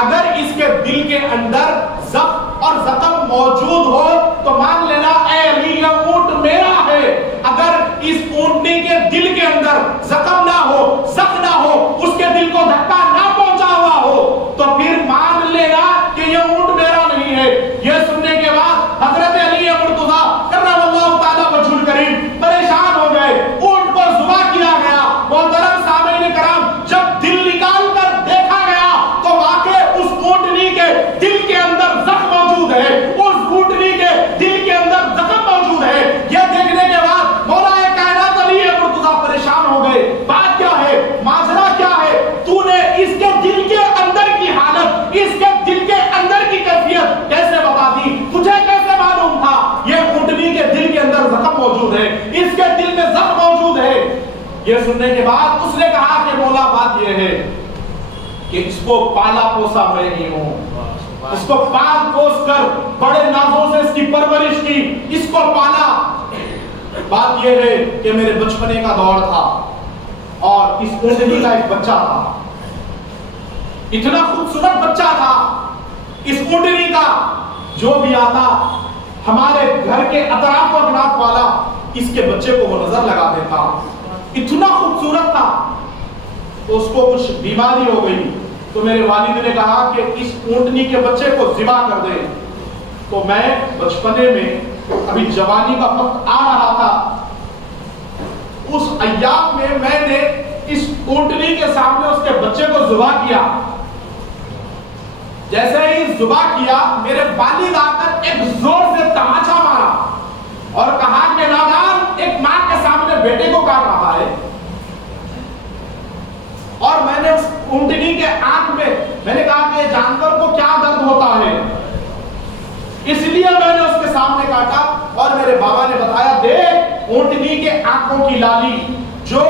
اگر اس کے دل کے اندر زخم اور زخم موجود ہو تو مان لینا اے علی یہ اونٹ میرا ہے. اگر اس اونٹنی کے دل کے اندر زخم نہ ہو، زخم نہ ہو، اس کے دل کو دھکا نہ پہنچا ہوا ہو تو پھر مان لینا کہ یہ اونٹ میرا نہیں ہے. یہ سننے کے بعد حضرت علی مرتضیٰ کرم اللہ تعالیٰ وجہ الکریم پریشان ہو گئے. اونٹ کو ذبح کیا گیا. محترم سامعین کرام، جب دل نکال کر دیکھا گیا تو واقع اس اونٹنی کے دل کے اندر زخم موجود ہے، اس اونٹنی کے دل کے اندر زخم موجود ہے. یہ دیکھنے کے بعد مولا کائنات علی مرتضیٰ پریشان ہو گئے. مولا بات یہ ہے کہ اس کو پالا پوسا میں ہی ہوں، اس کو پال پوس کر بڑے نازوں سے اس کی پرورش کی، اس کو پالا۔ بات یہ ہے کہ میرے بچپنے کا دور تھا اور اس اونٹنی کا ایک بچہ تھا، اتنا خوبصورت بچہ تھا اس اونٹنی کا، جو بھی آتا ہمارے گھر کے اطراف و اطراف والا اس کے بچے کو وہ نظر لگا دیتا، اتنا خوبصورت تھا۔ تو اس کو کچھ بیماری ہو گئی تو میرے والد نے کہا کہ اس اونٹنی کے بچے کو ذبح کر دے۔ تو میں بچپنے میں ابھی جوانی کا وقت آ رہا تھا، اس ایام میں نے اس اونٹنی کے سامنے اس کے بچے کو ذبح کیا۔ جیسے ہی ذبح کیا میرے والد آ کر ایک زور سے تماچا مارا اور کہا کہ نادان، ایک ماں کے سامنے بیٹے کو کاٹ رہا ہے۔ اور میں نے اس اونٹنی کے آنکھ میں نے کہا کہ جانور کو کیا درد ہوتا ہے، اس لیے میں نے اس کے سامنے کاٹا۔ اور میرے بابا نے بتایا دیکھ اونٹنی کے آنکھوں کی لالی، جو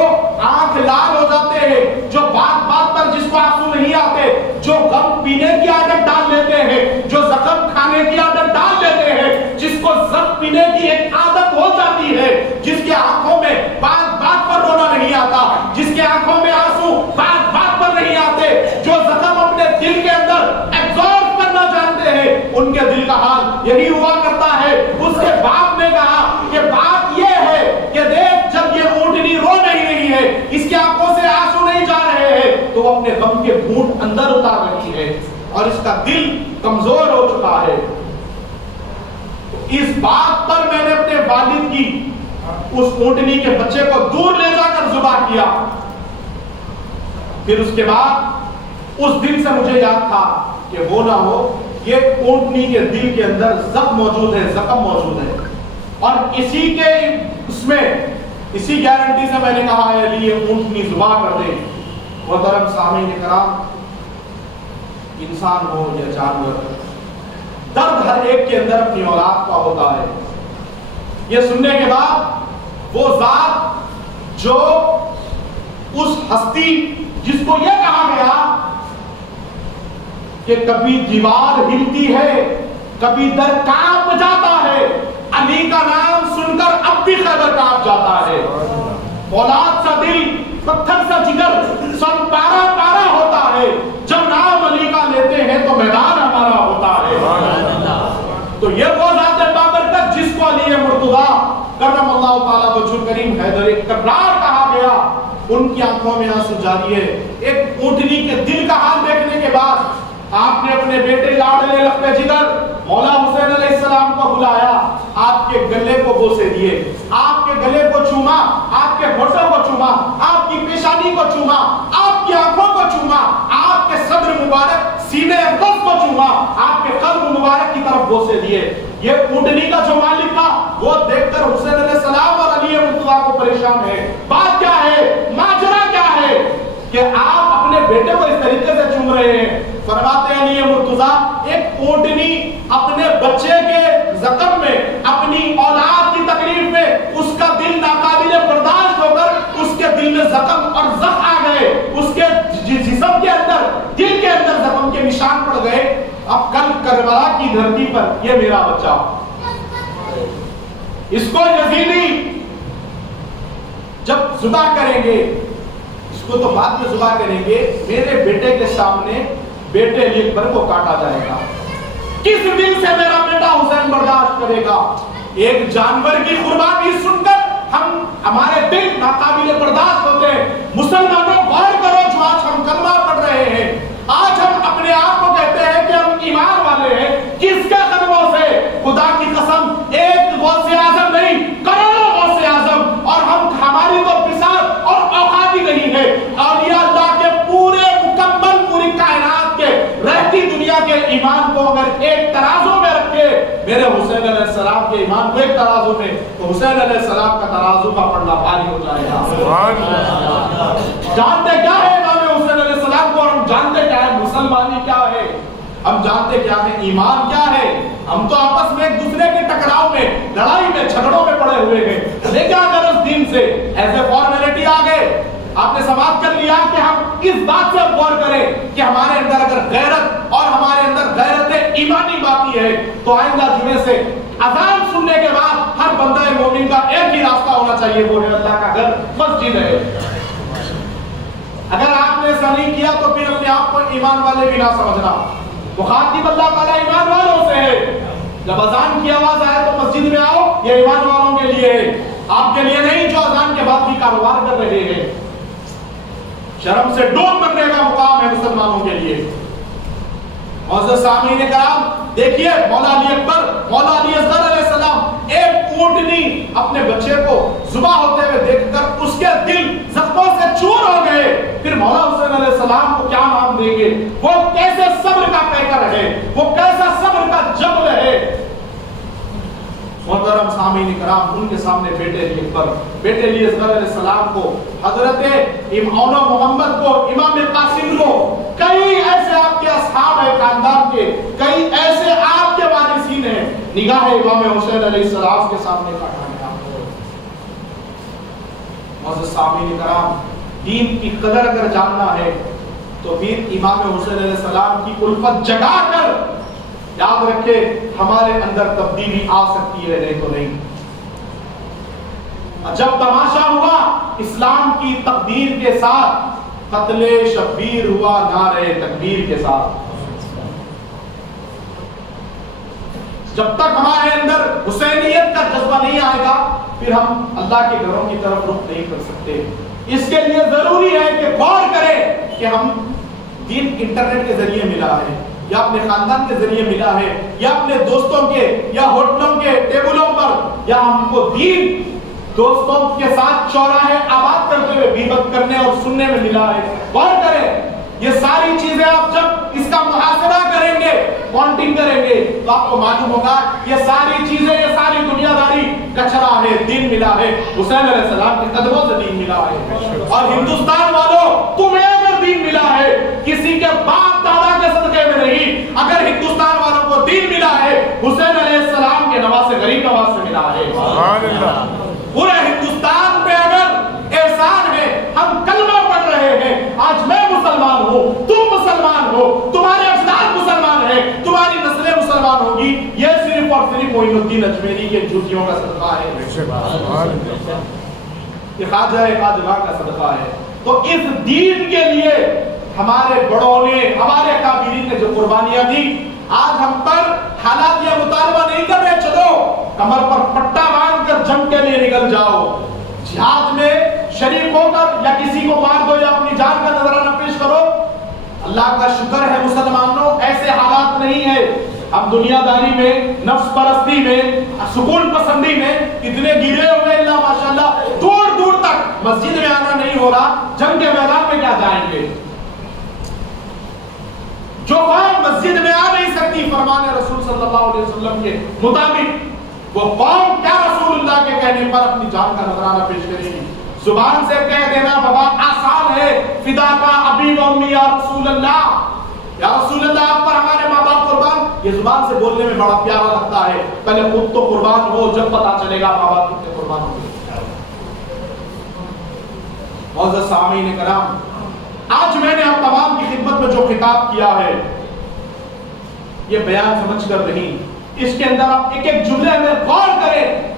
آنکھ لال ہو جاتے ہیں، جو بات بات پر جس کو آنسو نہیں آتے، جو غم پینے کی عادت ڈال لیتے ہیں، جو زخم کھانے کی عادت ڈال لیتے ہیں، جس کو زخم پینے کی ایک عادت ہو جاتی ہے، جس کے آنکھوں میں بات بات پر رونا نہیں آتا، جس کے آنکھوں میں آنسو بات بات پر نہیں آتے، جو زخم اپنے دل کے اندر ایبزارب کرنا جانتے ہیں، ان کے دل کا حال یہی ہوا کرتا ہے۔ اس کے باپ نے کہا کہ بات یہ ہے کہ دیکھ جب یہ اونٹنی رو نہیں رہی ہے، اس کی آنکھوں سے آنسو نہیں جا رہے ہیں، تو وہ اپنے غم کے گھونٹ اندر اتار رہی ہے اور اس کا دل کمزور ہو چکا ہے۔ اس بات پر میں نے اپنے والد کی اس اونٹنی کے بچے کو دور لے جا کر ذبح کیا۔ پھر اس کے بعد اس دن سے مجھے یاد تھا کہ وہ نہ ہو یہ اونٹنی کے دل کے اندر زخم موجود ہے، زخم موجود ہے، اور اسی کے اس میں اسی گارنٹی سے میں نے کہا ہے علی یہ اونٹنی ذبح کر دے۔ محترم سامعین کرام، انسان ہو یا جانور، درد ہر ایک کے اندر اپنی اولاد کا ہوتا ہے۔ یہ سننے کے بعد وہ ذات جو اس ہستی جس کو یہ کہا گیا کہ کبھی دیوار ہلتی ہے کبھی در کانپ جاتا ہے، علی کا نام سن کر اب بھی خیبر کانپ جاتا ہے۔ اولاد سا دل، پتھر سا جگر، سب پارا پارا ہوتا ہے، جب نام علی کا لیتے ہیں تو میدان ہمارا ہوتا ہے۔ تو یہ وہ ذات بابرکت جس کو علی مرتضیٰ کرم اللہ تعالیٰ وجہ کریم حیدر کرار کہا گیا، ان کی آنکھوں میں آنسو جاری ہے۔ ایک اونٹنی کے دل کا حال دیکھنے کے بعد آپ نے اپنے بیٹے لاڈلے لقب جگر مولا حسین علیہ السلام کو بلایا، آپ کے گلے کو بوسے دیے، آپ کے گلے کو چوما، آپ کے ہونٹوں کو چوما، آپ کی پیشانی کو چوما، آپ کی آنکھوں کو چوما، آپ کے صدر مبارک سینے اقدس کو چوما، آپ کے قلب مبارک کی طرف بوسے دیے۔ یہ اونٹنی کا جو مالک تھا وہ دیکھ کر حسین علیہ السلام اور علی مرتضیٰ کو پریشان ہے۔ بات کیا ہے، ماجرا کیا ہے کہ آپ اپنے بیٹے کو اس طریقے سے چوم رہے ہیں؟ فرماتے ہیں علی مرتضیٰ ایک اونٹنی اپنے بچے کے زخم میں، اپنی اولاد کی تکلیف میں اس کا دل ناقابل برداشت ہو کر اس کے دل میں زخم اور زخم آ گئے، اس کے جسم کے اندر، دل کے اندر زخم کے نشان پڑ گئے۔ اب کل کربلا کی دھرتی پر یہ میرا بچہ، اس کو یزیدی جب ذبح کریں گے، اس کو تو بعد میں ذبح کریں گے، میرے بیٹے کے سامنے بیٹے علی اکبر کو کاٹا جائے گا۔ کس دل سے میرا بیٹا حسین برداشت کرے گا؟ ایک جانور کی قربانی سن کر ہمارے دل ناقابل برداشت ہوتے ہیں۔ مسلمانوں غور کرو، جو آج ہم کلمہ پڑھ رہے ہیں، آج ہم اپنے آپ کو کہتے ہیں کہ ہم ایمان والے ہیں، کس کے قدموں سے؟ خدا کی قسم ایک غوث اعظم نہیں، کروڑوں غوث اعظم، اور ہماری تو بساط اور اوقات ہی نہیں ہے۔ اولیاء اللہ کے پورے مکمل پوری کائنات کے رہتی دنیا کے ایمان کو اگر ایک ترازو میں رکھے میرے حسین علیہ السلام کے ایمان کو ایک ترازو میں، تو حسین علیہ السلام کا ترازو کا پڑھنا بھاری ہو جائے گا۔ جانتے کیا ہے امام حسین علیہ السلام کو، اور ہم جانتے کیا ہے مسلمانی کیا ہے، ہم جانتے کیا ہے ایمان کیا ہے۔ ہم تو آپس میں ایک دوسرے کے ٹکراؤ میں، لڑائی میں، جھگڑوں میں پڑے ہوئے ہیں۔ لیکن اگر اس دین سے ایز اے فارمیلٹی آ گئے، آپ نے سماعت کر لیا کہ اس بات سے غور کریں کہ ہمارے اندر اگر غیرت اور ہمارے اندر غیرت ایمانی باقی ہے تو آئندہ جمعے سے اذان سننے کے بعد ہر بندہ مومن کا ایک ہی راستہ ہونا چاہیے، وہ ہے اللہ کا گھر، مسجد ہے۔ اگر آپ نے ایسا نہیں کیا تو پھر اپنے آپ کو ایمان والے بھی نہ سمجھنا، مخاطب اللہ تعالیٰ ایمان والوں سے ہے۔ جب اذان کی آواز آئے تو مسجد میں آؤ، یہ ایمان والوں کے لیے ہے، آپ کے لیے نہیں جو اذان کے بعد بھی کاروبار کر رہے ہیں۔ شرم سے ڈوب مرنے کا مقام ہے مسلمانوں کے لیے۔ معزز سامعین کرام، دیکھیے مولا علی اکبر، مولا علی اصغر علیہ السلام ایک اونٹنی اپنے بچے کو ذبح ہوتے ہوئے دیکھ کر اس کے دل زخموں سے چور ہو گئے، پھر مولا حسین علیہ السلام کو کیا نام دیں گے؟ وہ کیسے صبر کا پیکر ہے، وہ کیسا صبر کا جبل ہے۔ محترم سامعین کرام، ان کے سامنے بیٹے علی اکبر، بیٹے علی اصغر علیہ السلام کو، حضرت امام محمد کو، امام قاسم کو، کئی ایسے آپ کے اصحاب ہیں خاندان کے، کئی ایسے آپ کے وارثین ہیں، نگاہ امام حسین علیہ السلام کے سامنے کاٹا گیا۔ معزز سامعین کرام، دین کی قدر اگر جاننا ہے تو پھر امام حسین علیہ السلام کی الفت جگا کر یاد رکھے ہمارے اندر تبدیلی آ سکتی ہے، نہیں تو نہیں۔ جب تماشا ہوا اسلام کی تقدیر کے ساتھ، قتل شبیر ہوا نعرے تکبیر کے ساتھ۔ جب تک ہمارے اندر حسینیت کا جذبہ نہیں آئے گا پھر ہم اللہ کے گھروں کی طرف رخ نہیں کر سکتے۔ اس کے لیے ضروری ہے کہ غور کریں کہ ہم دین انٹرنیٹ کے ذریعے ملا ہے یا اپنے خاندان کے ذریعے ملا ہے یا اپنے دوستوں کے یا ہوٹلوں کے ٹیبلوں پر، یا ہم کو دین دوستوں کے ساتھ چوراہے آباد کرتے ہوئے غیبت کرنے اور سننے میں ملا ہے۔ غور کریں، یہ ساری چیزیں آپ جب اس کا محاسبہ کریں گے، کاؤنٹنگ کریں گے تو آپ کو معلوم ہوگا یہ ساری چیزیں، یہ ساری دنیا داری کچرا ہے، دین ملا ہے حسین علیہ السلام کے قدموں سے دین ملا ہے۔ اور ہندوستان والوں، تمہیں اگر دین ملا ہے کسی کے باپ دادا کے صدقے میں نہیں، اگر ہندوستان والوں کو دین ملا ہے حسین علیہ السلام کے نواز سے، غریب نواز سے ملا ہے۔ پورے ہندوستان پہ اگر احسان ہے، ہم کلمہ پڑھ رہے ہیں، آج میں مسلمان ہوں، تم مسلمان ہو، تمہارے اجداد مسلمان ہیں، تمہاری نسلیں مسلمان ہوگی، یہ صرف اور صرف معین الدین اجمیری کے جوتیوں کا صدقہ ہے، یہ خواجہ قادری کا صدقہ ہے۔ تو اس دین کے لیے ہمارے بڑوں نے، ہمارے اکابرین نے جو قربانیاں دی، آج ہم پر حالات یہ مطالبہ نہیں کر رہے چلو کمر پر پٹا باندھ کر جنگ کے لیے نکل جاؤ، جہاد میں شریک ہو کر یا کسی کو مار دو یا اپنی جان کا نذرانہ پیش کرو۔ اللہ کا شکر ہے مسلمانوں، ایسے حالات نہیں ہے۔ ہم دنیا داری میں، نفس پرستی میں، سکون پسندی میں اتنے گرے ہوئے، اللہ ماشاءاللہ، دور دور تک مسجد میں آنا نہیں ہو رہا، جنگ کے میدان میں کیا جائیں گے؟ جو قوم مسجد میں آ نہیں سکتی فرمان رسول صلی اللہ علیہ وسلم کے مطابق، وہ قوم کیا رسول اللہ کے کہنے پر اپنی جان کا نذرانہ پیش کرے گی؟ زبان سے کہہ دینا بابا آسان ہے، فدا کا ابی و امی یا رسول اللہ، یا رسول اللہ آپ پر ہمارے ماں باپ قربان، یہ زبان سے بولنے میں بڑا پیارا لگتا ہے، پہلے خود تو قربان ہو، جب پتا چلے گا ماں باپ کتنے قربان ہوں گے۔ معزز سامعین کرام، آج میں نے آپ تمام کی خدمت میں جو خطاب کیا ہے یہ بیان سمجھ کر نہیں، اس کے اندر آپ ایک ایک جملے میں غور کریں۔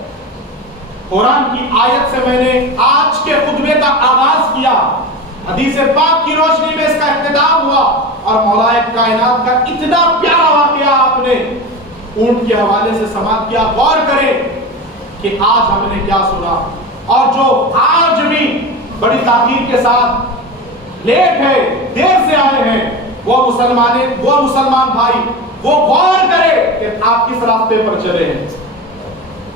قرآن کی آیت سے میں نے آج کے خطبے کا آغاز کیا، حدیث پاک کی روشنی میں اس کا اختتام ہوا، اور مولا کائنات کا اتنا پیارا واقعہ آپ نے اونٹ کے حوالے سے سماعت کیا۔ غور کریں کہ آج ہم نے کیا سنا، اور جو آج بھی بڑی تاخیر کے ساتھ لیٹ ہے، دیر سے آئے ہیں، وہ مسلمان بھائی وہ غور کرے کہ آپ کس راستے پر چلے ہیں۔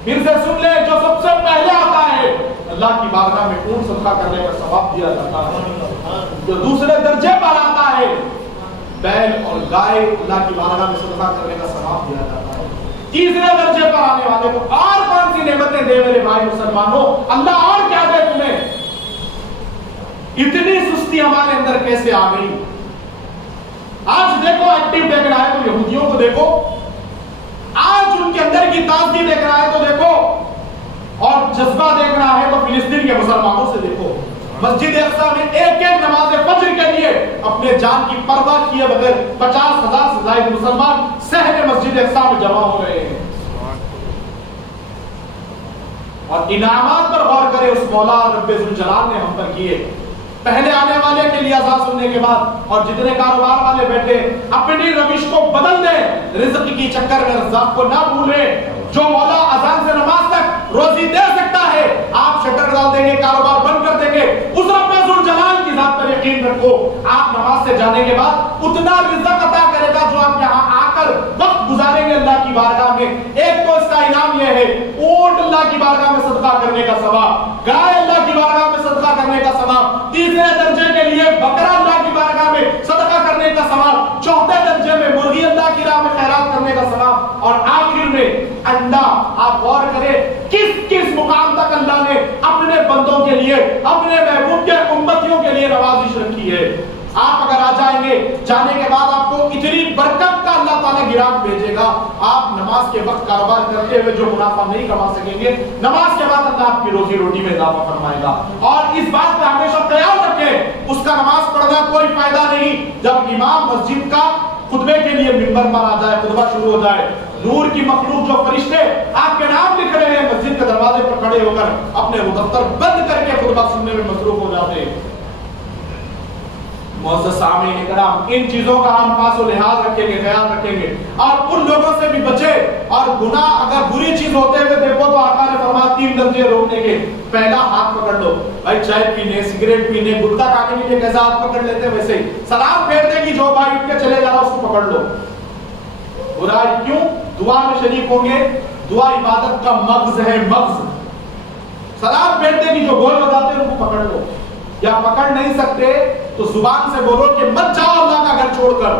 پھر سے سن لے، جو سب سے پہلے آتا ہے اللہ کی بارگاہ میں اونٹ صدقہ کرنے کا ثواب دیا جاتا ہے، جو دوسرے درجے پر آتا ہے بیل اور گائے اللہ کی بارگاہ میں صدقہ کرنے کا ثواب دیا جاتا ہے، تیسرے درجے پر آنے والے کو اور کون سی نعمتیں دے میرے بھائی مسلمانوں، اللہ اور کیا دے تمہیں؟ اتنی سستی ہمارے اندر کیسے آ گئی؟ آج دیکھو ایکٹیو دیکھ رہا ہے تو یہودیوں کو دیکھو، آج ان کے اندر کی تازگی دیکھ رہا ہے تو دیکھو، اور جذبہ دیکھ رہا ہے تو فلسطین کے مسلمانوں سے دیکھو۔ مسجد اقصی میں ایک ایک نماز فجر کے لیے اپنے جان کی پرواہ کیے بغیر 50,000 سے زائد مسلمان صحن مسجد اقصی میں جمع ہو رہے ہیں. اور انعامات پر غور کرے اس مولا رب ذوالجلال نے ہم پر کیے. پہلے آنے والے کے لیے اذان سننے کے بعد اور جتنے کاروبار والے بیٹھے اپنی روش کو بدل دیں, رزق کی چکر میں رزاق کو نہ بھولیں. جو مولا اذان سے نماز تک روزی دے سکتا ہے, آپ شٹر ڈال دیں گے, کاروبار بند کر دیں گے, اس رب ذوالجلال کی ذات پر یقین رکھو. آپ نماز سے جانے کے بعد اتنا رزق عطا کرے گا جو آپ یہاں آ کر وقت گزاریں گے اللہ کی بارگاہ میں. ایک تو اس کا انعام یہ ہے, اونٹ اللہ کی بارگاہ میں صدقہ کرنے کا ثواب, گائے اللہ کی بارگاہ میں صدقہ کرنے کا ثواب, تیسرے درجے کے لیے بکرا اللہ کی بارگاہ میں صدقہ کرنے کا ثواب, چوتھے درجے میں مرغی اللہ کی راہ میں خیرات کرنے کا ثواب, اور آخر میں انڈا. آپ غور کریں کس کس مقام تک اللہ نے اپنے بندوں کے لیے, اپنے محبوب کے امتیوں کے لیے نوازش رکھی ہے. آپ اگر آ جائیں گے, جانے کے بعد آپ کو اتنی برکت کا اللہ تعالیٰ گراہک بھیجے گا, آپ نماز کے وقت کاروبار کرتے ہوئے جو منافع نہیں کما سکیں گے, نماز کے بعد اللہ آپ کی روزی روٹی میں اضافہ فرمائے گا. اور اس بات کا ہمیشہ خیال رکھیں, اس کا نماز پڑھنا کوئی فائدہ نہیں جب امام مسجد کا خطبے کے لیے منبر پر آ جائے, خطبہ شروع ہو جائے, نور کی مخلوق جو فرشتے آپ کے نام لکھ رہے ہیں مسجد کے دروازے پر کھڑے ہو کر اپنے وہ دفتر بند کر کے خطبہ سننے میں مصروف ہو جاتے ہیں. معزز سامعین کرام, ان چیزوں کا ہم پاس و لحاظ رکھیں گے, خیال رکھیں گے, اور ان لوگوں سے بھی بچے. اور گناہ اگر بری چیز ہوتے ہوئے دیکھو تو آقا نے فرمایا 3 درجے روکنے کے. پہلا, ہاتھ پکڑ لو. بھائی چائے پینے, سگریٹ پینے, گٹکا کھانے کے لیے کیسا ہاتھ پکڑ لیتے ویسے ہی سلام پھیر دے گی جو بھائی اٹھ کے چلے جا رہا اس کو پکڑ لو. برائی کیوں؟ دعا میں شریک ہوں گے, دعا عبادت کا مغز ہے, مغز. سلام پھیر دے گی جو گول بجاتے ہیں ان کو پکڑ لو. یا پکڑ نہیں سکتے تو زبان سے بولو کہ مت جاؤ اللہ کا گھر چھوڑ کر.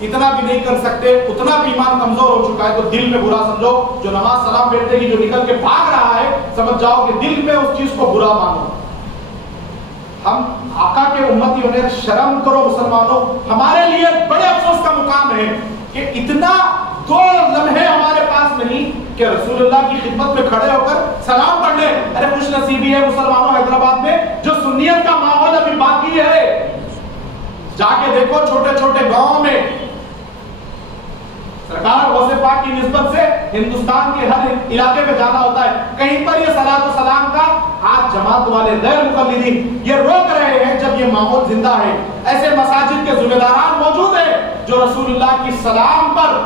اتنا بھی نہیں کر سکتے, اتنا بھی ایمان کمزور ہو چکا ہے تو دل میں برا سمجھو. جو نماز سلام پھیرتے گی جو نکل کے بھاگ رہا ہے, سمجھ جاؤ کہ دل میں اس چیز کو برا مانو. ہم آقا کے امتی ہونے, شرم کرو مسلمانوں. ہمارے لیے بڑے افسوس کا مقام ہے کہ اتنا 2 لمحے ہمارے پاس نہیں کہ رسول اللہ کی خدمت میں کھڑے ہو کر سلام پڑھ لیں. ارے خوش نصیبی ہے مسلمانوں حیدرآباد میں جو سنیت کا ماحول ابھی باقی ہے. جا کے دیکھو چھوٹے چھوٹے گاؤں میں سرکار غوث پاک کی نسبت سے ہندوستان کے ہر علاقے میں جانا ہوتا ہے, کہیں پر یہ صلاۃ و سلام کا آج جماعت والے غیر مقلدین یہ روک رہے ہیں جب یہ ماحول زندہ ہے. ایسے مساجد کے ذمہ داران موجود ہیں جو رسول اللہ کی سلام پر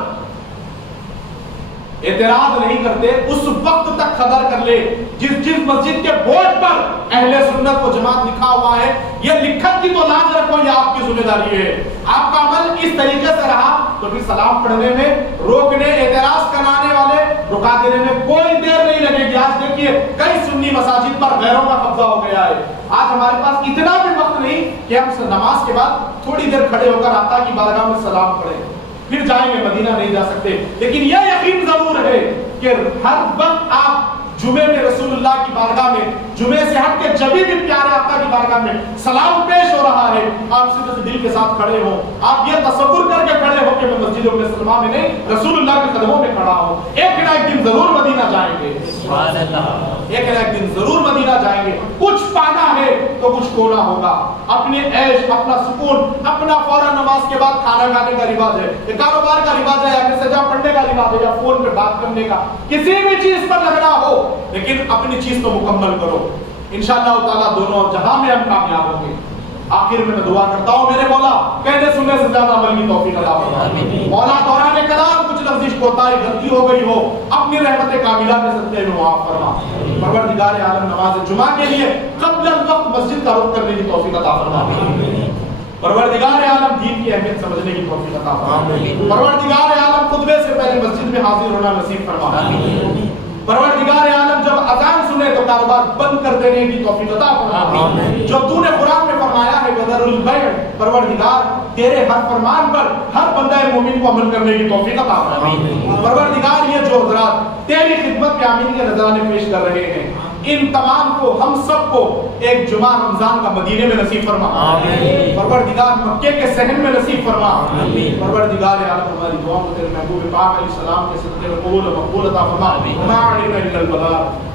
اعتراض نہیں کرتے. اس وقت تک قدر کر لے جس مسجد کے بورڈ پر اہل سنت و جماعت لکھا ہوا ہے, یہ لکھت کی تو لاج رکھو, یہ آپ کی ذمہ داری ہے. آپ کا عمل اس طریقے سے رہا تو پھر سلام پڑھنے میں روکنے, اعتراض کرانے والے رکا دینے میں کوئی دیر نہیں لگے گی. آج دیکھیے کئی سنی مساجد پر غیروں کا قبضہ ہو گیا ہے. آج ہمارے پاس اتنا بھی وقت نہیں کہ ہم نماز کے بعد تھوڑی دیر کھڑے ہو کر آقا کی بارگاہ میں سلام پڑھیں, پھر جائیں گے, مدینہ نہیں جا سکتے. لیکن یہ یقین ضرور ہے کہ ہر وقت آپ جمعے میں رسول اللہ کی بارگاہ میں, جمعے سے ہٹ کے جبھی بھی پیارے آقا کی بارگاہ میں سلام پیش ہو رہا ہے, آپ صرف دل کے ساتھ کھڑے ہوں. آپ یہ تصور کر کے کھڑے ہو کہ میں مسجد سلمہ میں نہیں, رسول اللہ کے قدموں میں کھڑا ہوں. ایک نہ ایک دن ضرور مدینہ جائیں گے, سبحان اللہ, ایک نہ ایک دن ضرور مدینہ جائیں گے. کچھ پانا ہے تو کچھ کھونا ہوگا. اپنے عیش, اپنا سکون, اپنا فوراً نماز کے بعد کھانا کھانے کا رواج ہے, یا کاروبار کا رواج ہے, یا میسجاں پڑھنے کا رواج ہے, یا فون پہ بات کرنے کا, کسی بھی چیز پر لگنا ہو, لیکن اپنی چیز تو مکمل کرو. انشاءاللہ تعالیٰ دونوں جہاں میں ہم کامیاب ہوں گے. آخر میں دعا کرتا ہوں میرے مولا کہنے سننے سے زیادہ عمل کی توفیق عطا فرما. مولا دوران کلام کچھ لفظ کوتاہی غلطی ہو گئی ہو, اپنی رحمت کاملہ کے صدقے میں معاف فرما. پروردگار عالم نماز جمعہ کے لیے قبل الوقت مسجد کا رخ کرنے کی توفیق عطا فرما. پروردگار عالم دین کی اہمیت سمجھنے کی توفیق عطا فرما. پروردگار عالم خطبے سے پہلے مسجد میں حاضر ہونا نصیب فرما. پروردگار عالم جب اذان سنے تو کاروبار بند کر دینے کی توفیق عطا فرما. جو تو نے قرآن میں فرمایا ہے وذر البیع, پروردگار تیرے ہر فرمان پر ہر بندہ مومن کو عمل کرنے کی توفیق عطا فرما. پروردگار یہ جو حضرات تیری خدمت میں آمین کے نذرانے پیش کر رہے ہیں, ان تمام کو, ہم سب کو ایک جمعہ رمضان کا مدینے میں نصیب فرما. پروردگار مکے کے صحن میں نصیب فرما. پروردگار عالم ہماری دعاؤں کو تیرے محبوب پاک علیہ السلام کے صدقے قبول و مقبول عطا فرما. ما علینا الا البلاغ.